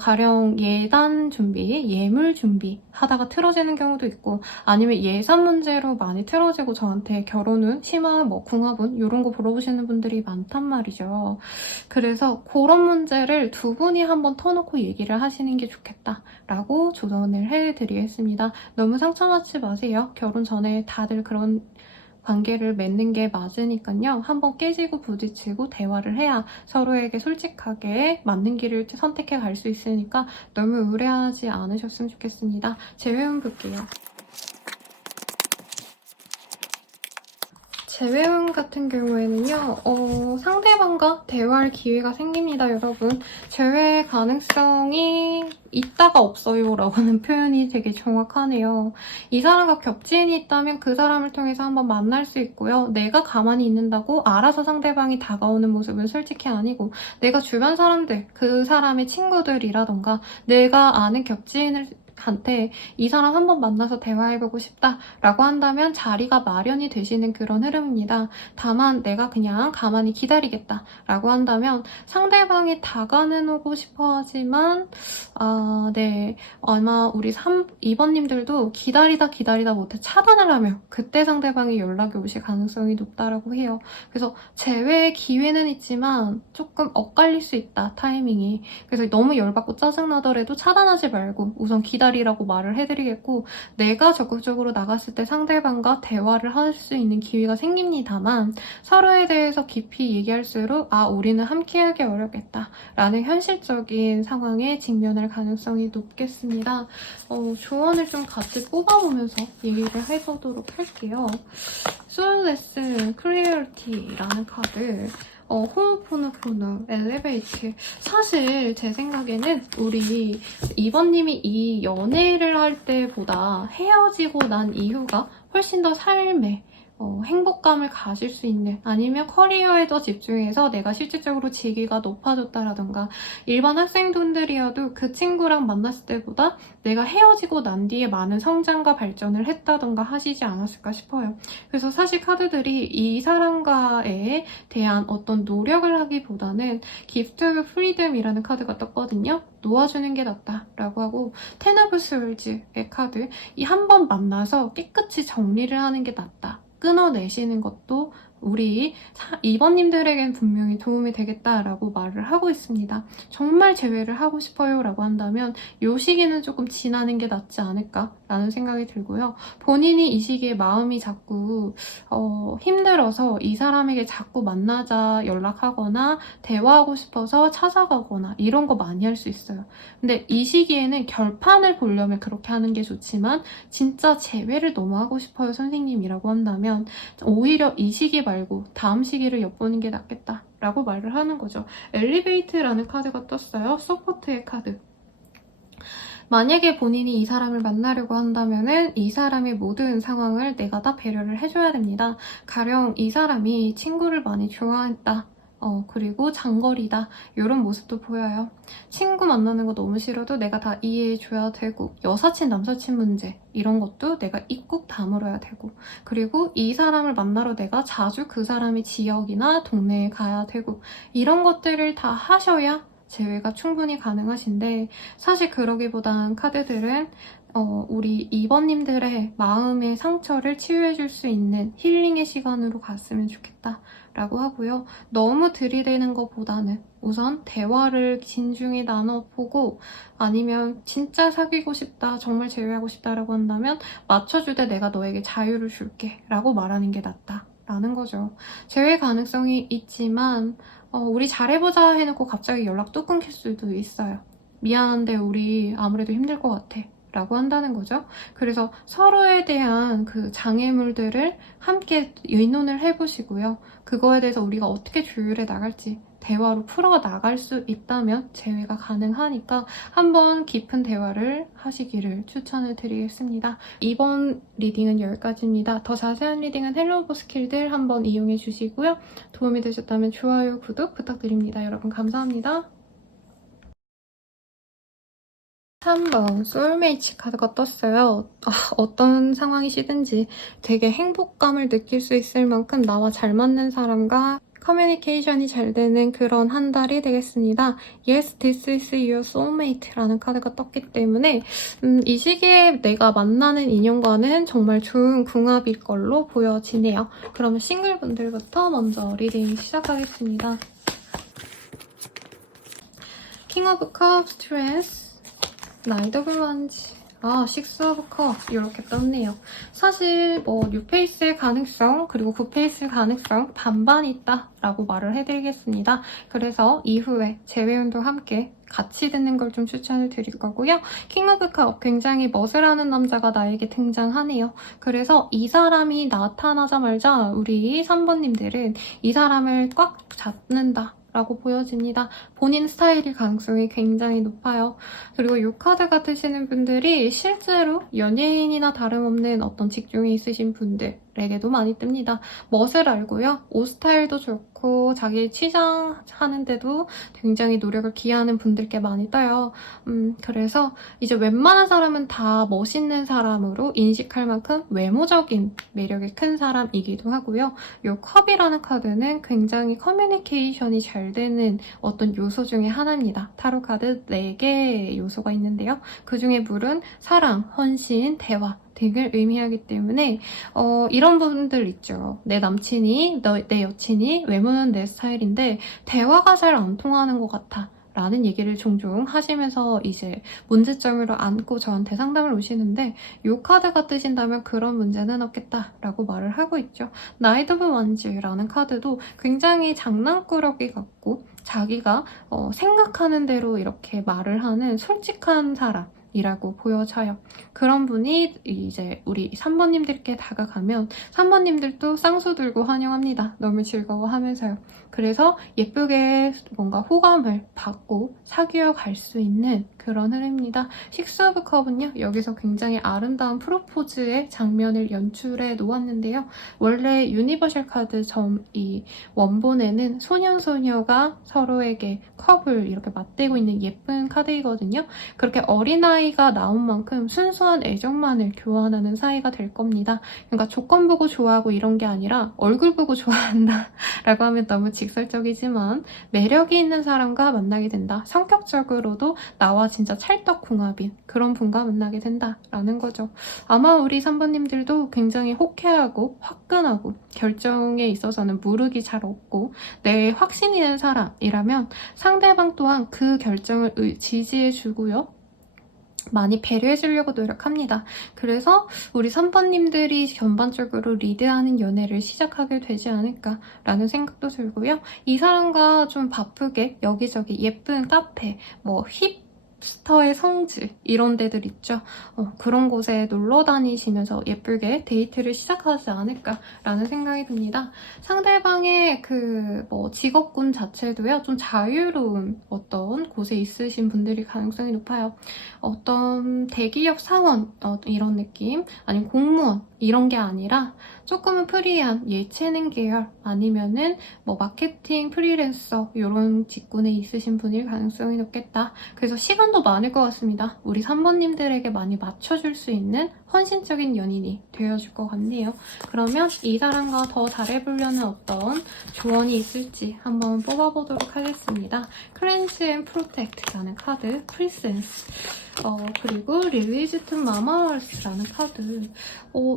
가령 예단 준비, 예물 준비 하다가 틀어지는 경우도 있고 아니면 예산 문제로 많이 틀어지고 저한테 결혼 운, 희망, 궁합운 이런 거 물어보시는 분들이 많단 말이죠. 그래서 그런 문제를 두 분이 한번 터놓고 얘기를 하시는 게 좋겠다라고 조언을 해드리겠습니다. 너무 상처받지 마세요. 결혼 전에 다들 그런 관계를 맺는 게 맞으니까요. 한번 깨지고 부딪히고 대화를 해야 서로에게 솔직하게 맞는 길을 선택해 갈 수 있으니까 너무 의뢰하지 않으셨으면 좋겠습니다. 제외운 볼게요. 재회운 같은 경우에는요, 상대방과 대화할 기회가 생깁니다, 여러분. 재회 가능성이 있다가 없어요 라고 하는 표현이 되게 정확하네요. 이 사람과 겹치인이 있다면 그 사람을 통해서 한번 만날 수 있고요. 내가 가만히 있는다고 알아서 상대방이 다가오는 모습은 솔직히 아니고 내가 주변 사람들, 그 사람의 친구들이라던가 내가 아는 겹치인을 한테 이 사람 한번 만나서 대화해보고 싶다라고 한다면 자리가 마련이 되시는 그런 흐름입니다. 다만 내가 그냥 가만히 기다리겠다라고 한다면 상대방이 다가는 오고 싶어 하지만 네, 아마 우리 2번님들도 기다리다 못해 차단을 하며 그때 상대방이 연락이 오실 가능성이 높다라고 해요. 그래서 재회의 기회는 있지만 조금 엇갈릴 수 있다, 타이밍이. 그래서 너무 열받고 짜증나더라도 차단하지 말고 우선 기다리라고 말을 해드리겠고, 내가 적극적으로 나갔을 때 상대방과 대화를 할 수 있는 기회가 생깁니다만 서로에 대해서 깊이 얘기할수록 우리는 함께하기 어렵겠다 라는 현실적인 상황에 직면할 가능성이 높겠습니다. 조언을 좀 같이 뽑아보면서 얘기를 해보도록 할게요. Soulless Clarity라는 카드, 호모포노포노, 엘리베이트. 사실 제 생각에는 우리 2번님이 이 연애를 할 때보다 헤어지고 난 이후가 훨씬 더 삶에 행복감을 가질 수 있는, 아니면 커리어에 더 집중해서 내가 실질적으로 직위가 높아졌다라던가, 일반 학생분들이어도 그 친구랑 만났을 때보다 내가 헤어지고 난 뒤에 많은 성장과 발전을 했다던가 하시지 않았을까 싶어요. 그래서 사실 카드들이 이 사람과에 대한 어떤 노력을 하기보다는 Gift of Freedom이라는 카드가 떴거든요. 놓아주는 게 낫다라고 하고, Ten of Swords의 카드, 이 한 번 만나서 깨끗이 정리를 하는 게 낫다, 끊어내시는 것도 우리 2번님들에겐 분명히 도움이 되겠다라고 말을 하고 있습니다. 정말 재회를 하고 싶어요 라고 한다면 이 시기는 조금 지나는 게 낫지 않을까라는 생각이 들고요. 본인이 이 시기에 마음이 자꾸 힘들어서 이 사람에게 자꾸 만나자 연락하거나 대화하고 싶어서 찾아가거나 이런 거 많이 할 수 있어요. 근데 이 시기에는 결판을 보려면 그렇게 하는 게 좋지만, 진짜 재회를 너무 하고 싶어요 선생님이라고 한다면 오히려 이 시기 말고 다음 시기를 엿보는 게 낫겠다라고 말을 하는 거죠. 엘리베이트라는 카드가 떴어요. 서포트의 카드. 만약에 본인이 이 사람을 만나려고 한다면은 이 사람의 모든 상황을 내가 다 배려를 해줘야 됩니다. 가령 이 사람이 친구를 많이 좋아했다, 그리고 장거리다, 이런 모습도 보여요. 친구 만나는 거 너무 싫어도 내가 다 이해해줘야 되고, 여사친 남사친 문제 이런 것도 내가 꼭 다물어야 되고, 그리고 이 사람을 만나러 내가 자주 그 사람의 지역이나 동네에 가야 되고, 이런 것들을 다 하셔야 재회가 충분히 가능하신데, 사실 그러기보단 카드들은 우리 2번님들의 마음의 상처를 치유해줄 수 있는 힐링의 시간으로 갔으면 좋겠다 라고 하고요. 너무 들이대는 것보다는 우선 대화를 진중히 나눠보고, 아니면 진짜 사귀고 싶다, 정말 재회하고 싶다라고 한다면 맞춰줄 때 내가 너에게 자유를 줄게 라고 말하는 게 낫다 라는 거죠. 재회 가능성이 있지만 우리 잘해보자 해놓고 갑자기 연락 또 끊길 수도 있어요. 미안한데 우리 아무래도 힘들 것 같아 라고 한다는 거죠. 그래서 서로에 대한 그 장애물들을 함께 의논을 해보시고요. 그거에 대해서 우리가 어떻게 조율해 나갈지 대화로 풀어 나갈 수 있다면 재회가 가능하니까 한번 깊은 대화를 하시기를 추천을 드리겠습니다. 이번 리딩은 여기까지입니다. 더 자세한 리딩은 헬로우 버스킬들 한번 이용해 주시고요. 도움이 되셨다면 좋아요, 구독 부탁드립니다. 여러분 감사합니다. 3번 소울메이트 카드가 떴어요. 어떤 상황이시든지 되게 행복감을 느낄 수 있을 만큼 나와 잘 맞는 사람과 커뮤니케이션이 잘 되는 그런 한 달이 되겠습니다. Yes, this is your soulmate라는 카드가 떴기 때문에 이 시기에 내가 만나는 인연과는 정말 좋은 궁합일 걸로 보여지네요. 그러면 싱글분들부터 먼저 리딩 시작하겠습니다. King of Cups, Stress, Knight of Wands, 식스 오브 컵 이렇게 떴네요. 사실 뉴페이스의 가능성 그리고 굿페이스의 가능성 반반 있다라고 말을 해드리겠습니다. 그래서 이후에 재회운도 함께 같이 듣는 걸 좀 추천을 드릴 거고요. 킹 오브 컵 굉장히 멋을하는 남자가 나에게 등장하네요. 그래서 이 사람이 나타나자마자 우리 3번님들은 이 사람을 꽉 잡는다 라고 보여집니다. 본인 스타일일 가능성이 굉장히 높아요. 그리고 이 카드가 뜨시는 분들이 실제로 연예인이나 다름없는 어떤 직종에 있으신 분들에게도 많이 뜹니다. 멋을 알고요. 옷 스타일도 좋고 자기 치장하는데도 굉장히 노력을 기하는 분들께 많이 떠요. 그래서 이제 웬만한 사람은 다 멋있는 사람으로 인식할 만큼 외모적인 매력이 큰 사람이기도 하고요. 이 컵이라는 카드는 굉장히 커뮤니케이션이 잘 되는 어떤 요소 중에 하나입니다. 타로 카드 4개의 요소가 있는데요. 그 중에 물은 사랑, 헌신, 대화 등을 의미하기 때문에 이런 분들 있죠. 내 남친이, 내 여친이 외모는 내 스타일인데 대화가 잘 안 통하는 것 같아. 라는 얘기를 종종 하시면서 이제 문제점으로 안고 저한테 상담을 오시는데 이 카드가 뜨신다면 그런 문제는 없겠다라고 말을 하고 있죠. 나이트 오브 원즈라는 카드도 굉장히 장난꾸러기 같고 자기가 생각하는 대로 이렇게 말을 하는 솔직한 사람 이라고 보여져요. 그런 분이 이제 우리 3번님들께 다가가면 3번님들도 쌍수 들고 환영합니다. 너무 즐거워하면서요. 그래서 예쁘게 뭔가 호감을 받고 사귀어 갈 수 있는 그런 흐름입니다. 식스 오브 컵은요. 여기서 굉장히 아름다운 프로포즈의 장면을 연출해 놓았는데요. 원래 유니버셜 카드 이 원본에는 소년소녀가 서로에게 컵을 이렇게 맞대고 있는 예쁜 카드이거든요. 그렇게 어린아이가 나온 만큼 순수한 애정만을 교환하는 사이가 될 겁니다. 그러니까 조건 보고 좋아하고 이런 게 아니라 얼굴 보고 좋아한다 라고 하면 너무 직설적이지만 매력이 있는 사람과 만나게 된다. 성격적으로도 나와 진짜 찰떡궁합인 그런 분과 만나게 된다라는 거죠. 아마 우리 3번님들도 굉장히 호쾌하고 화끈하고 결정에 있어서는 무르기 잘 없고 내 확신이 된 사람이라면 상대방 또한 그 결정을 지지해주고요. 많이 배려해주려고 노력합니다. 그래서 우리 3번님들이 전반적으로 리드하는 연애를 시작하게 되지 않을까라는 생각도 들고요. 이 사람과 좀 바쁘게 여기저기 예쁜 카페, 힙스터의 성지 이런 데들 있죠. 그런 곳에 놀러 다니시면서 예쁘게 데이트를 시작하지 않을까라는 생각이 듭니다. 상대방의 직업군 자체도요. 좀 자유로운 어떤 곳에 있으신 분들이 가능성이 높아요. 어떤 대기업 사원 이런 느낌 아니면 공무원 이런 게 아니라 조금은 프리한 예체능 계열 아니면은 마케팅 프리랜서 이런 직군에 있으신 분일 가능성이 높겠다. 그래서 시간도 많을 것 같습니다. 우리 3번님들에게 많이 맞춰줄 수 있는 헌신적인 연인이 되어줄 것 같네요. 그러면 이 사람과 더 잘해보려는 어떤 조언이 있을지 한번 뽑아보도록 하겠습니다. 클렌즈 앤 프로텍트라는 카드, 프리센스 그리고 릴리즈 투 마마월스라는 카드.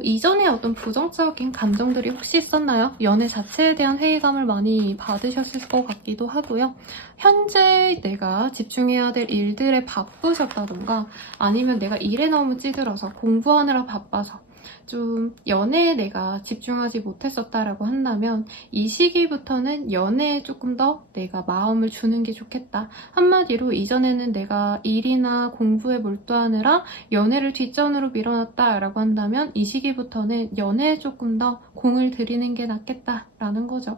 이전에 어떤 부정적인 감정들이 혹시 있었나요? 연애 자체에 대한 회의감을 많이 받으셨을 것 같기도 하고요. 현재 내가 집중해야 될 일들에 바쁘셨다던가 아니면 내가 일에 너무 찌들어서 공부하느라 바빠서 좀 연애에 내가 집중하지 못했었다라고 한다면 이 시기부터는 연애에 조금 더 내가 마음을 주는 게 좋겠다. 한마디로 이전에는 내가 일이나 공부에 몰두하느라 연애를 뒷전으로 밀어놨다라고 한다면 이 시기부터는 연애에 조금 더 공을 들이는 게 낫겠다라는 거죠.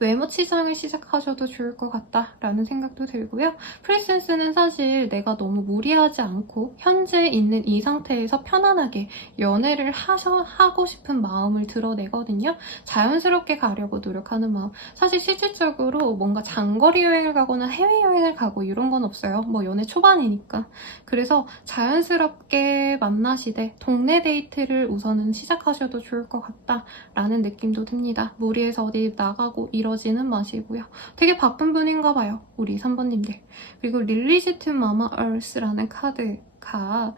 외모 치장을 시작하셔도 좋을 것 같다라는 생각도 들고요. 프리센스는 사실 내가 너무 무리하지 않고 현재 있는 이 상태에서 편안하게 연애를 하고 싶은 마음을 드러내거든요. 자연스럽게 가려고 노력하는 마음. 사실 실질적으로 뭔가 장거리 여행을 가거나 해외여행을 가고 이런 건 없어요. 연애 초반이니까. 그래서 자연스럽게 만나시되 동네 데이트를 우선은 시작하셔도 좋을 것 같다라는 느낌도 듭니다. 무리해서 어디 나가고 이러지는 마시고요. 되게 바쁜 분인가 봐요. 우리 3번님들. 그리고 릴리지 투 마마 얼스라는 카드가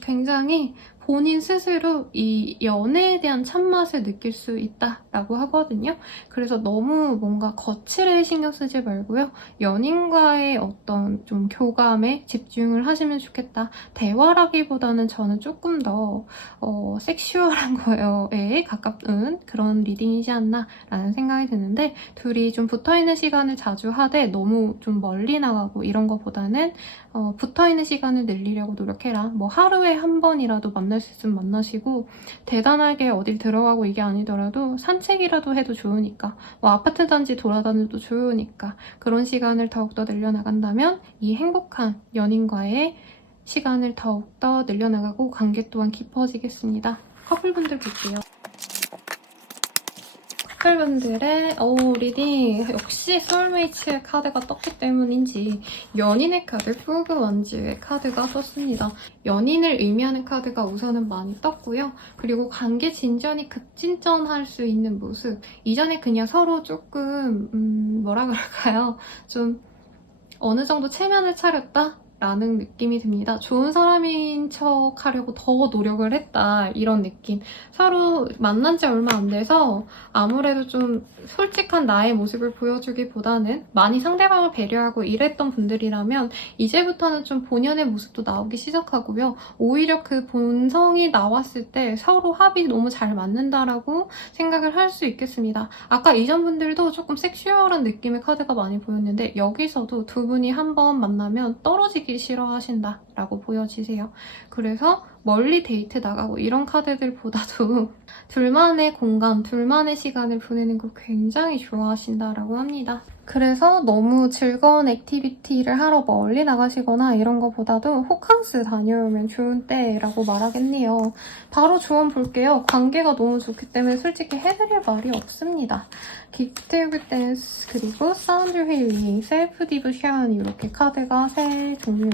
굉장히 본인 스스로 이 연애에 대한 참맛을 느낄 수 있다라고 하거든요. 그래서 너무 뭔가 거칠게 신경 쓰지 말고요. 연인과의 어떤 좀 교감에 집중을 하시면 좋겠다. 대화라기보다는 저는 조금 더 섹슈얼한 거에 가까운 그런 리딩이지 않나라는 생각이 드는데, 둘이 좀 붙어있는 시간을 자주 하되 너무 좀 멀리 나가고 이런 거보다는 붙어있는 시간을 늘리려고 노력해라. 뭐 하루에 한 번이라도 만날 수 있으면 만나시고, 대단하게 어딜 들어가고 이게 아니더라도 산책이라도 해도 좋으니까, 뭐 아파트 단지 돌아다녀도 좋으니까 그런 시간을 더욱더 늘려나간다면 이 행복한 연인과의 시간을 더욱더 늘려나가고 관계 또한 깊어지겠습니다. 커플분들 볼게요. 커플분들의 리딩, 역시 소울메이츠의 카드가 떴기 때문인지 연인의 카드, 포그 원즈의 카드가 떴습니다. 연인을 의미하는 카드가 우선은 많이 떴고요. 그리고 관계 진전이 급진전할 수 있는 모습, 이전에 그냥 서로 조금 뭐라 그럴까요? 좀 어느 정도 체면을 차렸다? 라는 느낌이 듭니다. 좋은 사람인 척 하려고 더 노력을 했다, 이런 느낌. 서로 만난 지 얼마 안 돼서 아무래도 좀 솔직한 나의 모습을 보여주기보다는 많이 상대방을 배려하고 이랬던 분들이라면 이제부터는 좀 본연의 모습도 나오기 시작하고요. 오히려 그 본성이 나왔을 때 서로 합이 너무 잘 맞는다라고 생각을 할 수 있겠습니다. 아까 이전 분들도 조금 섹슈얼한 느낌의 카드가 많이 보였는데, 여기서도 두 분이 한번 만나면 떨어지기 싫어하신다라고 보여지세요. 그래서 멀리 데이트 나가고 이런 카드들보다도 둘만의 공간, 둘만의 시간을 보내는 거 굉장히 좋아하신다라고 합니다. 그래서 너무 즐거운 액티비티를 하러 멀리 나가시거나 이런 거보다도 호캉스 다녀오면 좋은 때라고 말하겠네요. 바로 조언 볼게요. 관계가 너무 좋기 때문에 솔직히 해드릴 말이 없습니다. 기프트 오브 댄스, 그리고 사운드 힐링, 셀프 디브션, 이렇게 카드가 세 종류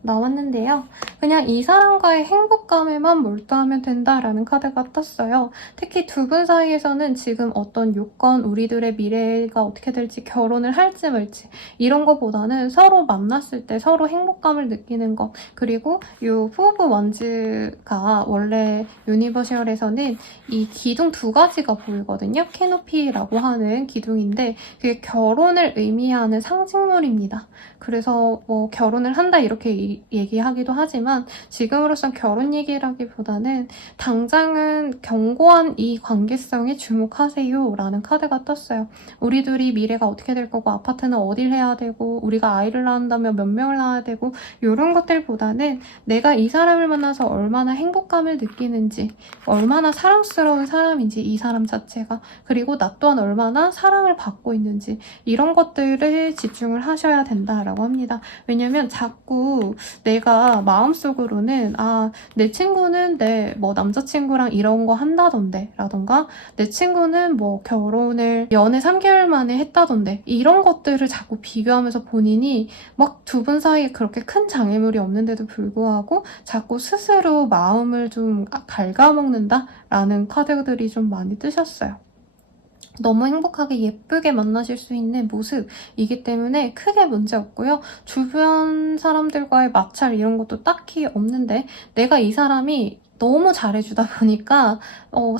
나왔는데요. 그냥 이 사람과의 행복감에만 몰두하면 된다라는 카드가 떴어요. 특히 두 분 사이에서는 지금 어떤 요건, 우리들의 미래가 어떻게 될지, 결혼을 할지 말지 이런 거보다는 서로 만났을 때 서로 행복감을 느끼는 것, 그리고 요 포브 원즈가 원래 유니버셜에서는 이 기둥 두 가지가 보이거든요. 캐노피라고 하는 기둥인데 그게 결혼을 의미하는 상징물입니다. 그래서 뭐 결혼을 한다 이렇게 얘기하기도 하지만 지금으로선 결혼 얘기라기보다는 당장은 견고한 이 관계성에 주목하세요 라는 카드가 떴어요. 우리 둘이 미래가 어떻게 될 거고, 아파트는 어딜 해야 되고, 우리가 아이를 낳는다면 몇 명을 낳아야 되고, 이런 것들보다는 내가 이 사람을 만나서 얼마나 행복감을 느끼는지, 얼마나 사랑스러운 사람인지 이 사람 자체가, 그리고 나 또한 얼마나 사랑을 받고 있는지, 이런 것들을 집중을 하셔야 된다라고 합니다. 왜냐면 자꾸 내가 마음속으로는 내 친구는 내 뭐 남자친구랑 이런 거 한다던데 라던가, 내 친구는 뭐 결혼을 연애 3개월 만에 했다던데, 이런 것들을 자꾸 비교하면서 본인이 막 두 분 사이에 그렇게 큰 장애물이 없는데도 불구하고 자꾸 스스로 마음을 좀 갉아먹는다 라는 카드들이 좀 많이 뜨셨어요. 너무 행복하게 예쁘게 만나실 수 있는 모습이기 때문에 크게 문제 없고요. 주변 사람들과의 마찰 이런 것도 딱히 없는데, 내가 이 사람이 너무 잘해주다 보니까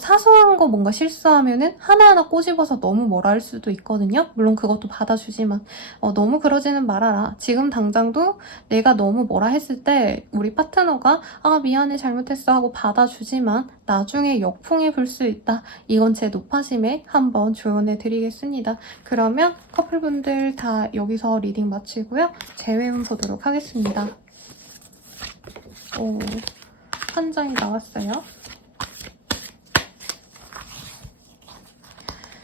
사소한 거 뭔가 실수하면은 하나하나 꼬집어서 너무 뭐라 할 수도 있거든요. 물론 그것도 받아주지만 너무 그러지는 말아라. 지금 당장도 내가 너무 뭐라 했을 때 우리 파트너가 미안해 잘못했어 하고 받아주지만 나중에 역풍이 불 수 있다. 이건 제 높아심에 한번 조언해 드리겠습니다. 그러면 커플분들 다 여기서 리딩 마치고요. 재회음 보도록 하겠습니다. 한 장이 나왔어요.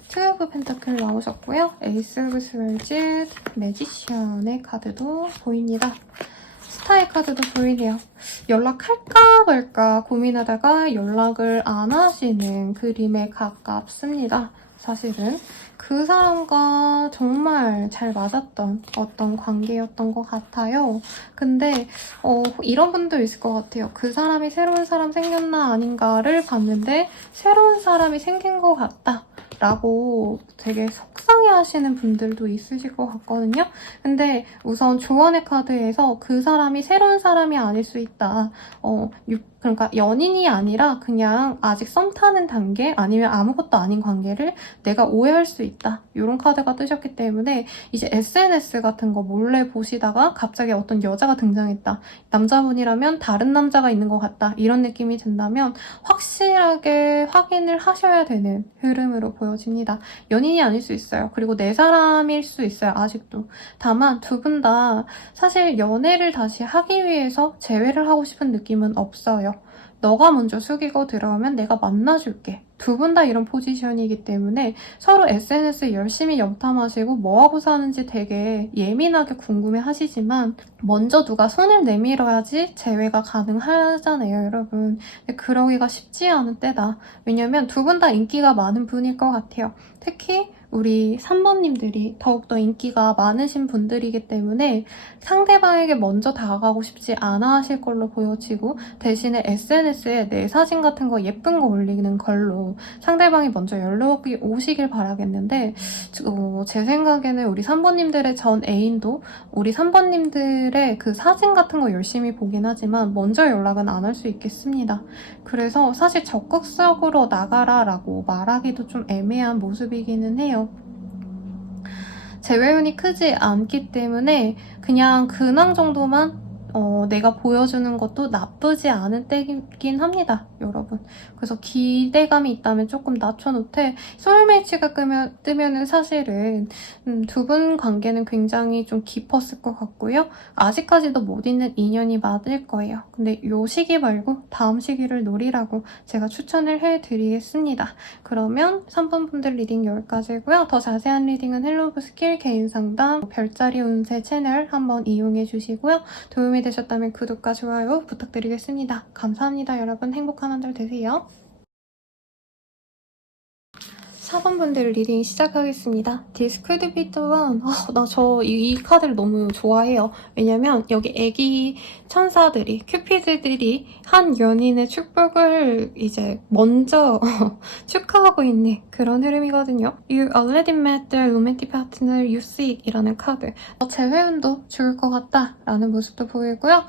투 오브 펜타클 나오셨고요. 에이스 오브 스월즈, 매지션의 카드도 보입니다. 스타의 카드도 보이네요. 연락할까 말까 고민하다가 연락을 안 하시는 그림에 가깝습니다. 사실은 그 사람과 정말 잘 맞았던 어떤 관계였던 것 같아요. 근데 이런 분도 있을 것 같아요. 그 사람이 새로운 사람 생겼나 아닌가를 봤는데 새로운 사람이 생긴 것 같다 라고 되게 속상해 하시는 분들도 있으실 것 같거든요. 근데 우선 조언의 카드에서 그 사람이 새로운 사람이 아닐 수 있다. 그러니까 연인이 아니라 그냥 아직 썸 타는 단계 아니면 아무것도 아닌 관계를 내가 오해할 수 있다. 이런 카드가 뜨셨기 때문에 이제 SNS 같은 거 몰래 보시다가 갑자기 어떤 여자가 등장했다. 남자분이라면 다른 남자가 있는 것 같다. 이런 느낌이 든다면 확실하게 확인을 하셔야 되는 흐름으로 보여집니다. 연인이 아닐 수 있어요. 그리고 내 사람일 수 있어요. 아직도. 다만 두 분 다 사실 연애를 다시 하기 위해서 재회를 하고 싶은 느낌은 없어요. 너가 먼저 숙이고 들어오면 내가 만나줄게. 두 분 다 이런 포지션이기 때문에 서로 SNS 열심히 염탐하시고 뭐하고 사는지 되게 예민하게 궁금해 하시지만 먼저 누가 손을 내밀어야지 재회가 가능하잖아요, 여러분. 근데 그러기가 쉽지 않은 때다. 왜냐면 두 분 다 인기가 많은 분일 것 같아요. 특히 우리 3번님들이 더욱더 인기가 많으신 분들이기 때문에 상대방에게 먼저 다가가고 싶지 않아 하실 걸로 보여지고 대신에 SNS에 내 사진 같은 거 예쁜 거 올리는 걸로 상대방이 먼저 연락이 오시길 바라겠는데 제 생각에는 우리 3번님들의 전 애인도 우리 3번님들의 그 사진 같은 거 열심히 보긴 하지만 먼저 연락은 안 할 수 있겠습니다. 그래서 사실 적극적으로 나가라 라고 말하기도 좀 애매한 모습이기는 해요. 재회운이 크지 않기 때문에 그냥 근황 정도만 내가 보여주는 것도 나쁘지 않은 때이긴 합니다, 여러분. 그래서 기대감이 있다면 조금 낮춰놓되 소울매치가 뜨면은 사실은 두 분 관계는 굉장히 좀 깊었을 것 같고요. 아직까지도 못 있는 인연이 맞을 거예요. 근데 요 시기 말고 다음 시기를 노리라고 제가 추천을 해드리겠습니다. 그러면 3번 분들 리딩 여기까지고요. 더 자세한 리딩은 헬로브 스킬 개인 상담 별자리 운세 채널 한번 이용해 주시고요. 도움이 되셨다면 구독과 좋아요 부탁드리겠습니다. 감사합니다, 여러분. 행복한 한 달 되세요. 4번 분들 리딩 시작하겠습니다. This could be the one. 나 이 카드를 너무 좋아해요. 왜냐면 여기 애기 천사들이, 큐피드들이 한 연인의 축복을 이제 먼저 축하하고 있는 그런 흐름이거든요. You already met the romantic partner you seek 이라는 카드. 재회운도 좋을 것 같다 라는 모습도 보이고요.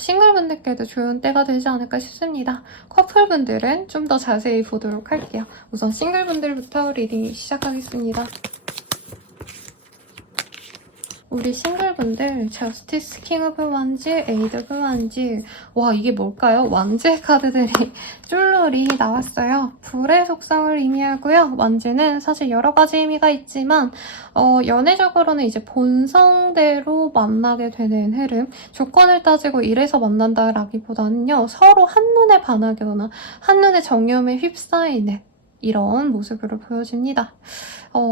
싱글분들께도 좋은 때가 되지 않을까 싶습니다. 커플분들은 좀 더 자세히 보도록 할게요. 우선 싱글분들부터 리딩 시작하겠습니다. 우리 싱글분들 저스티스, 킹 오브 완즈, 에이드 오브 완즈. 와, 이게 뭘까요? 완즈의 카드들이 쫄쫄이 나왔어요. 불의 속성을 의미하고요. 완즈는 사실 여러 가지 의미가 있지만 연애적으로는 이제 본성대로 만나게 되는 흐름. 조건을 따지고 이래서 만난다라기보다는요. 서로 한눈에 반하거나 한눈에 정념에 휩싸이는 이런 모습으로 보여집니다.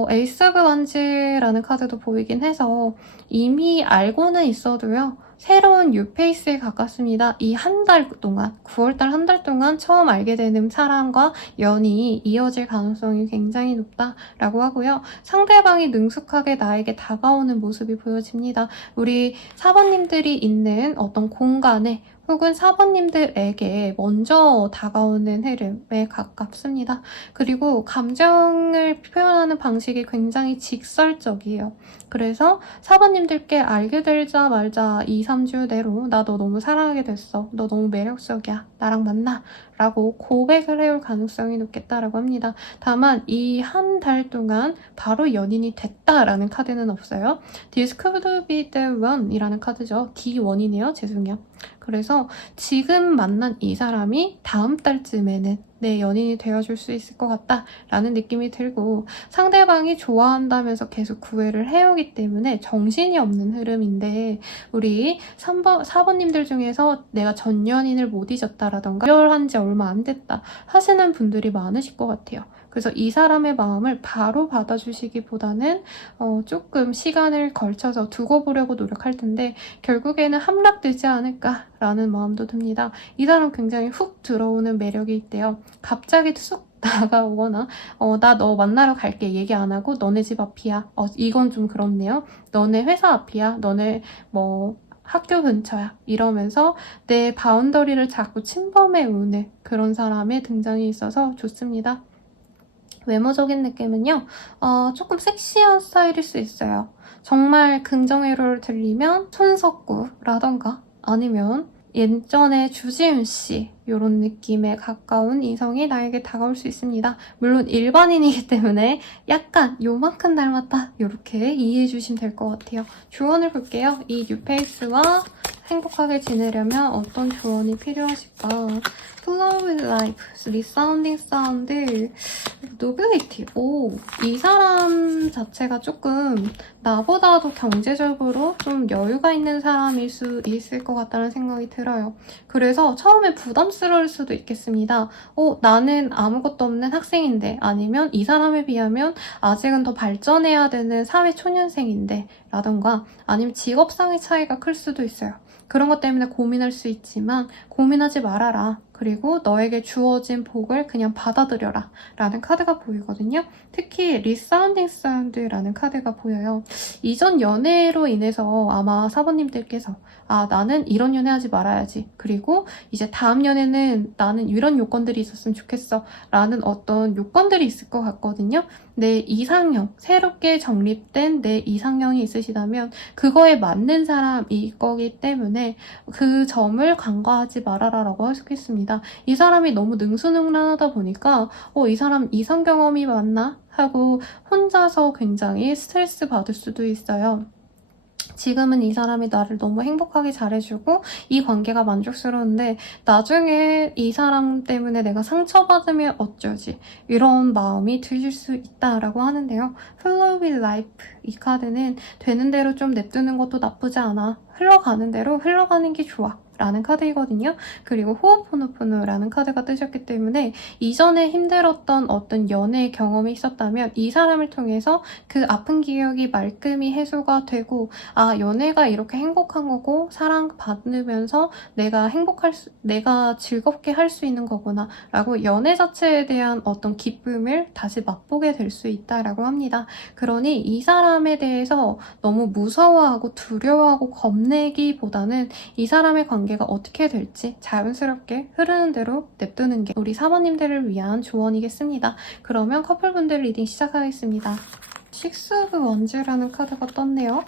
에이스 오브 완즈라는 카드도 보이긴 해서 이미 알고는 있어도요. 새로운 뉴페이스에 가깝습니다. 이 한 달 동안, 9월달 한 달 동안 처음 알게 되는 사람과 연이 이어질 가능성이 굉장히 높다라고 하고요. 상대방이 능숙하게 나에게 다가오는 모습이 보여집니다. 우리 4번님들이 있는 어떤 공간에 혹은 4번님들에게 먼저 다가오는 흐름에 가깝습니다. 그리고 감정을 표현하는 방식이 굉장히 직설적이에요. 그래서 4번님들께 알게 되자마자 2, 3주 내로 나 너 너무 사랑하게 됐어. 너 너무 매력적이야. 나랑 만나. 라고 고백을 해올 가능성이 높겠다라고 합니다. 다만 이 한 달 동안 바로 연인이 됐다라는 카드는 없어요. This could be the one 이라는 카드죠. D1이네요. 죄송해요. 그래서 지금 만난 이 사람이 다음 달쯤에는 내 연인이 되어줄 수 있을 것 같다라는 느낌이 들고 상대방이 좋아한다면서 계속 구애를 해오기 때문에 정신이 없는 흐름인데 우리 4번님들 중에서 내가 전 연인을 못 잊었다라던가 결혼한 지 얼마 안 됐다 하시는 분들이 많으실 것 같아요. 그래서 이 사람의 마음을 바로 받아주시기보다는 조금 시간을 걸쳐서 두고 보려고 노력할 텐데 결국에는 함락되지 않을까라는 마음도 듭니다. 이 사람 굉장히 훅 들어오는 매력이 있대요. 갑자기 쑥 다가오거나 나 너 만나러 갈게 얘기 안 하고 너네 집 앞이야. 이건 좀 그렇네요. 너네 회사 앞이야. 너네 뭐 학교 근처야 이러면서 내 바운더리를 자꾸 침범해 오는 그런 사람의 등장이 있어서 좋습니다. 외모적인 느낌은요, 조금 섹시한 스타일일 수 있어요. 정말 긍정회로를 들리면 손석구라던가 아니면 예전에 주지훈 씨 이런 느낌에 가까운 이성이 나에게 다가올 수 있습니다. 물론 일반인이기 때문에 약간 요만큼 닮았다 이렇게 이해해 주시면 될 것 같아요. 조언을 볼게요. 이 뉴페이스와 행복하게 지내려면 어떤 조언이 필요하실까? Flow with life, resounding sound, nobility. 오, 이 사람 자체가 조금 나보다도 경제적으로 좀 여유가 있는 사람일 수 있을 것 같다는 생각이 들어요. 그래서 처음에 부담스러울 수도 있겠습니다. 나는 아무것도 없는 학생인데, 아니면 이 사람에 비하면 아직은 더 발전해야 되는 사회 초년생인데, 라던가 아니면 직업상의 차이가 클 수도 있어요. 그런 것 때문에 고민할 수 있지만 고민하지 말아라. 그리고 너에게 주어진 복을 그냥 받아들여라 라는 카드가 보이거든요. 특히 리사운딩 사운드라는 카드가 보여요. 이전 연애로 인해서 아마 사모님들께서 나는 이런 연애하지 말아야지. 그리고 이제 다음 연애는 나는 이런 요건들이 있었으면 좋겠어 라는 어떤 요건들이 있을 것 같거든요. 내 이상형, 새롭게 정립된 내 이상형이 있으시다면 그거에 맞는 사람일 거기 때문에 그 점을 간과하지 말아라 라고 하셨겠습니다. 이 사람이 너무 능수능란하다 보니까 이 사람 이성 경험이 많나? 하고 혼자서 굉장히 스트레스 받을 수도 있어요. 지금은 이 사람이 나를 너무 행복하게 잘해주고 이 관계가 만족스러운데 나중에 이 사람 때문에 내가 상처받으면 어쩌지? 이런 마음이 드실 수 있다라고 하는데요. Flow with life 이 카드는 되는 대로 좀 냅두는 것도 나쁘지 않아. 흘러가는 대로 흘러가는 게 좋아. 라는 카드이거든요. 그리고 호오포노포노라는 카드가 뜨셨기 때문에 이전에 힘들었던 어떤 연애 경험이 있었다면 이 사람을 통해서 그 아픈 기억이 말끔히 해소가 되고 연애가 이렇게 행복한 거고 사랑받으면서 내가 즐겁게 할 수 있는 거구나 라고 연애 자체에 대한 어떤 기쁨을 다시 맛보게 될 수 있다라고 합니다. 그러니 이 사람에 대해서 너무 무서워하고 두려워하고 겁내기보다는 이 사람의 관계가 어떻게 될지 자연스럽게 흐르는 대로 냅두는 게 우리 사모님들을 위한 조언이겠습니다. 그러면 커플분들 리딩 시작하겠습니다. 식스 오브 원즈라는 카드가 떴네요.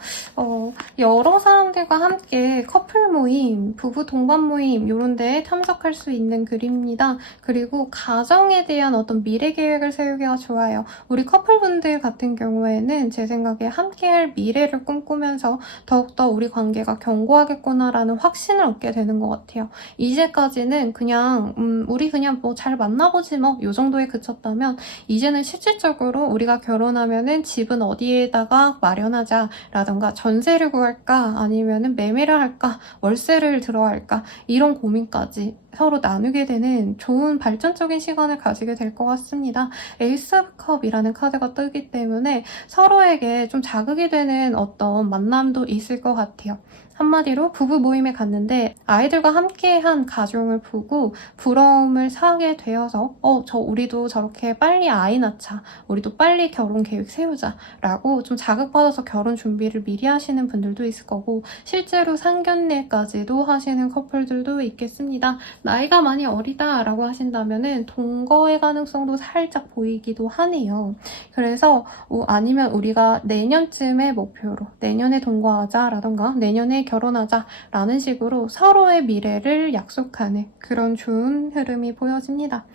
여러 사람들과 함께 커플 모임, 부부 동반 모임 이런 데에 참석할 수 있는 글입니다. 그리고 가정에 대한 어떤 미래 계획을 세우기가 좋아요. 우리 커플분들 같은 경우에는 제 생각에 함께할 미래를 꿈꾸면서 더욱더 우리 관계가 견고하겠구나라는 확신을 얻게 되는 것 같아요. 이제까지는 그냥 우리 그냥 뭐 잘 만나보지 뭐 이 정도에 그쳤다면 이제는 실질적으로 우리가 결혼하면은 집은 어디에다가 마련하자 라던가 전세를 구할까 아니면은 매매를 할까 월세를 들어야 할까 이런 고민까지 서로 나누게 되는 좋은 발전적인 시간을 가지게 될 것 같습니다. 에이스 오브 컵이라는 카드가 뜨기 때문에 서로에게 좀 자극이 되는 어떤 만남도 있을 것 같아요. 한마디로 부부 모임에 갔는데 아이들과 함께한 가정을 보고 부러움을 사게 되어서 우리도 저렇게 빨리 아이 낳자, 우리도 빨리 결혼 계획 세우자 라고 좀 자극받아서 결혼 준비를 미리 하시는 분들도 있을 거고 실제로 상견례까지도 하시는 커플들도 있겠습니다. 나이가 많이 어리다 라고 하신다면은 동거의 가능성도 살짝 보이기도 하네요. 그래서 아니면 우리가 내년쯤에 목표로 내년에 동거하자 라던가 내년에 결혼하자 라는 식으로 서로의 미래를 약속하는 그런 좋은 흐름이 보여집니다.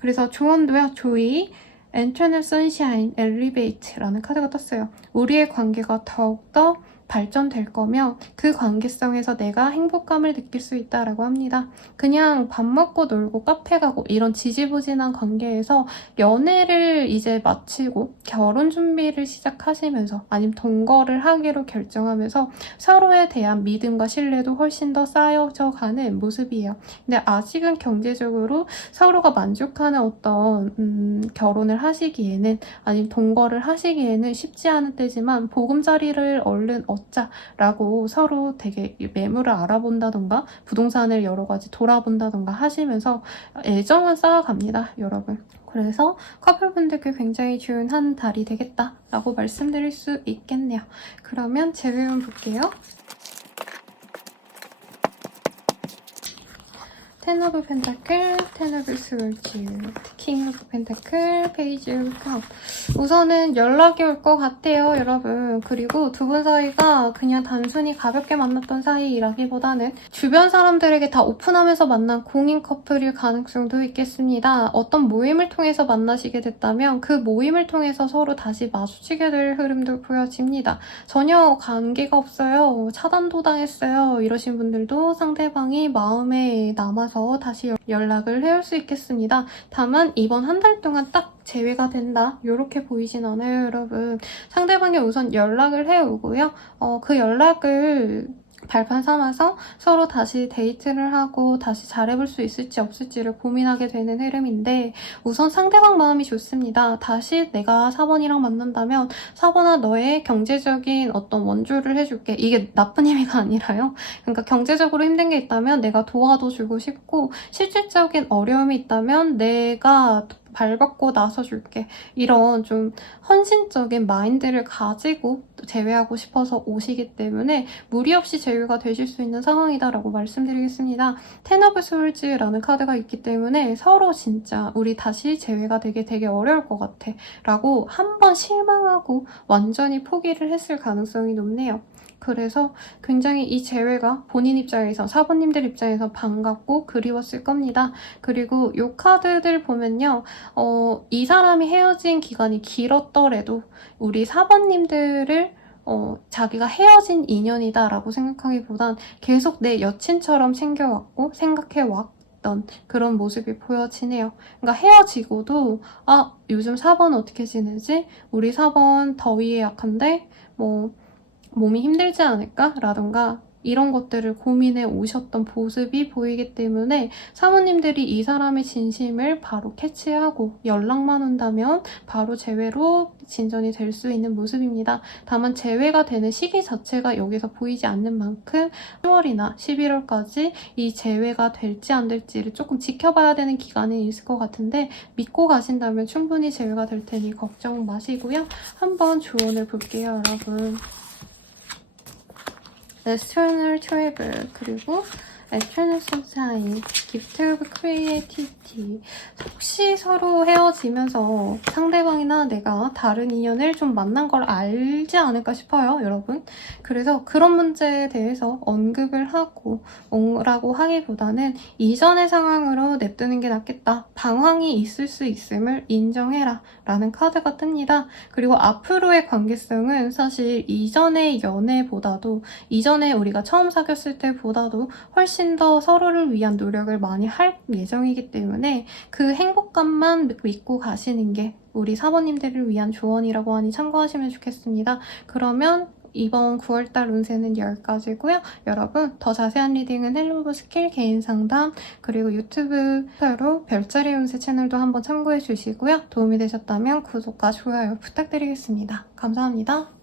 그래서 조언도요. 조이, Internal Sunshine, Elevate라는 카드가 떴어요. 우리의 관계가 더욱더 발전될 거며 그 관계성에서 내가 행복감을 느낄 수 있다라고 합니다. 그냥 밥 먹고 놀고 카페 가고 이런 지지부진한 관계에서 연애를 이제 마치고 결혼 준비를 시작하시면서 아니면 동거를 하기로 결정하면서 서로에 대한 믿음과 신뢰도 훨씬 더 쌓여져 가는 모습이에요. 근데 아직은 경제적으로 서로가 만족하는 어떤 결혼을 하시기에는 아니면 동거를 하시기에는 쉽지 않은 때지만 보금자리를 얼른 얻자라고 서로 되게 매물을 알아본다던가 부동산을 여러 가지 돌아본다던가 하시면서 애정을 쌓아갑니다, 여러분. 그래서 커플분들께 굉장히 좋은 한 달이 되겠다라고 말씀드릴 수 있겠네요. 그러면 제외문 볼게요. 텐 오브 펜타클, 텐 오브 스월즈, 킹 오브 펜타클, 페이지 오브 컵. 우선은 연락이 올 것 같아요, 여러분. 그리고 두 분 사이가 그냥 단순히 가볍게 만났던 사이라기보다는 주변 사람들에게 다 오픈하면서 만난 공인 커플일 가능성도 있겠습니다. 어떤 모임을 통해서 만나시게 됐다면 그 모임을 통해서 서로 다시 마주치게 될 흐름도 보여집니다. 전혀 관계가 없어요. 차단도 당했어요. 이러신 분들도 상대방이 마음에 남아서 다시 연락을 해올 수 있겠습니다. 다만 이번 한 달 동안 딱 제외가 된다. 이렇게 보이진 않아요, 여러분. 상대방이 우선 연락을 해오고요. 그 연락을 발판 삼아서 서로 다시 데이트를 하고 다시 잘해볼 수 있을지 없을지를 고민하게 되는 흐름인데 우선 상대방 마음이 좋습니다. 다시 내가 4번이랑 만난다면 4번아 너의 경제적인 어떤 원조를 해줄게. 이게 나쁜 의미가 아니라요. 그러니까 경제적으로 힘든 게 있다면 내가 도와줘주고 싶고 실질적인 어려움이 있다면 내가 발벗고 나서줄게. 이런 좀 헌신적인 마인드를 가지고 제외하고 싶어서 오시기 때문에 무리 없이 제외가 되실 수 있는 상황이다라고 말씀드리겠습니다. 텐 오브 솔즈라는 카드가 있기 때문에 서로 진짜 우리 다시 제외가 되게 어려울 것 같아 라고 한번 실망하고 완전히 포기를 했을 가능성이 높네요. 그래서 굉장히 이 재회가 본인 입장에서, 사부님들 입장에서 반갑고 그리웠을 겁니다. 그리고 이 카드들 보면요. 이 사람이 헤어진 기간이 길었더라도 우리 사부님들을 자기가 헤어진 인연이다라고 생각하기보단 계속 내 여친처럼 챙겨왔고 생각해왔던 그런 모습이 보여지네요. 그러니까 헤어지고도 요즘 4번 어떻게 지내지? 우리 4번 더위에 약한데 몸이 힘들지 않을까? 라던가 이런 것들을 고민해 오셨던 모습이 보이기 때문에 사모님들이 이 사람의 진심을 바로 캐치하고 연락만 온다면 바로 재회로 진전이 될 수 있는 모습입니다. 다만 재회가 되는 시기 자체가 여기서 보이지 않는 만큼 10월이나 11월까지 이 재회가 될지 안 될지를 조금 지켜봐야 되는 기간이 있을 것 같은데 믿고 가신다면 충분히 재회가 될 테니 걱정 마시고요. 한번 조언을 볼게요, 여러분. External Travel 그리고 External Sunshine, Gift of Creativity. 혹시 서로 헤어지면서 상대방이나 내가 다른 인연을 좀 만난 걸 알지 않을까 싶어요, 여러분. 그래서 그런 문제에 대해서 언급을 하고 라고 하기보다는 이전의 상황으로 냅두는 게 낫겠다. 방황이 있을 수 있음을 인정해라 라는 카드가 뜹니다. 그리고 앞으로의 관계성은 사실 이전의 연애보다도 이전에 우리가 처음 사귀었을 때보다도 훨씬 더 서로를 위한 노력을 많이 할 예정이기 때문에 그 행복감만 믿고 가시는 게 우리 사모님들을 위한 조언이라고 하니 참고하시면 좋겠습니다. 그러면 이번 9월달 운세는 여기까지고요. 여러분 더 자세한 리딩은 헬로브 스킬 개인 상담 그리고 유튜브로 별자리 운세 채널도 한번 참고해 주시고요. 도움이 되셨다면 구독과 좋아요 부탁드리겠습니다. 감사합니다.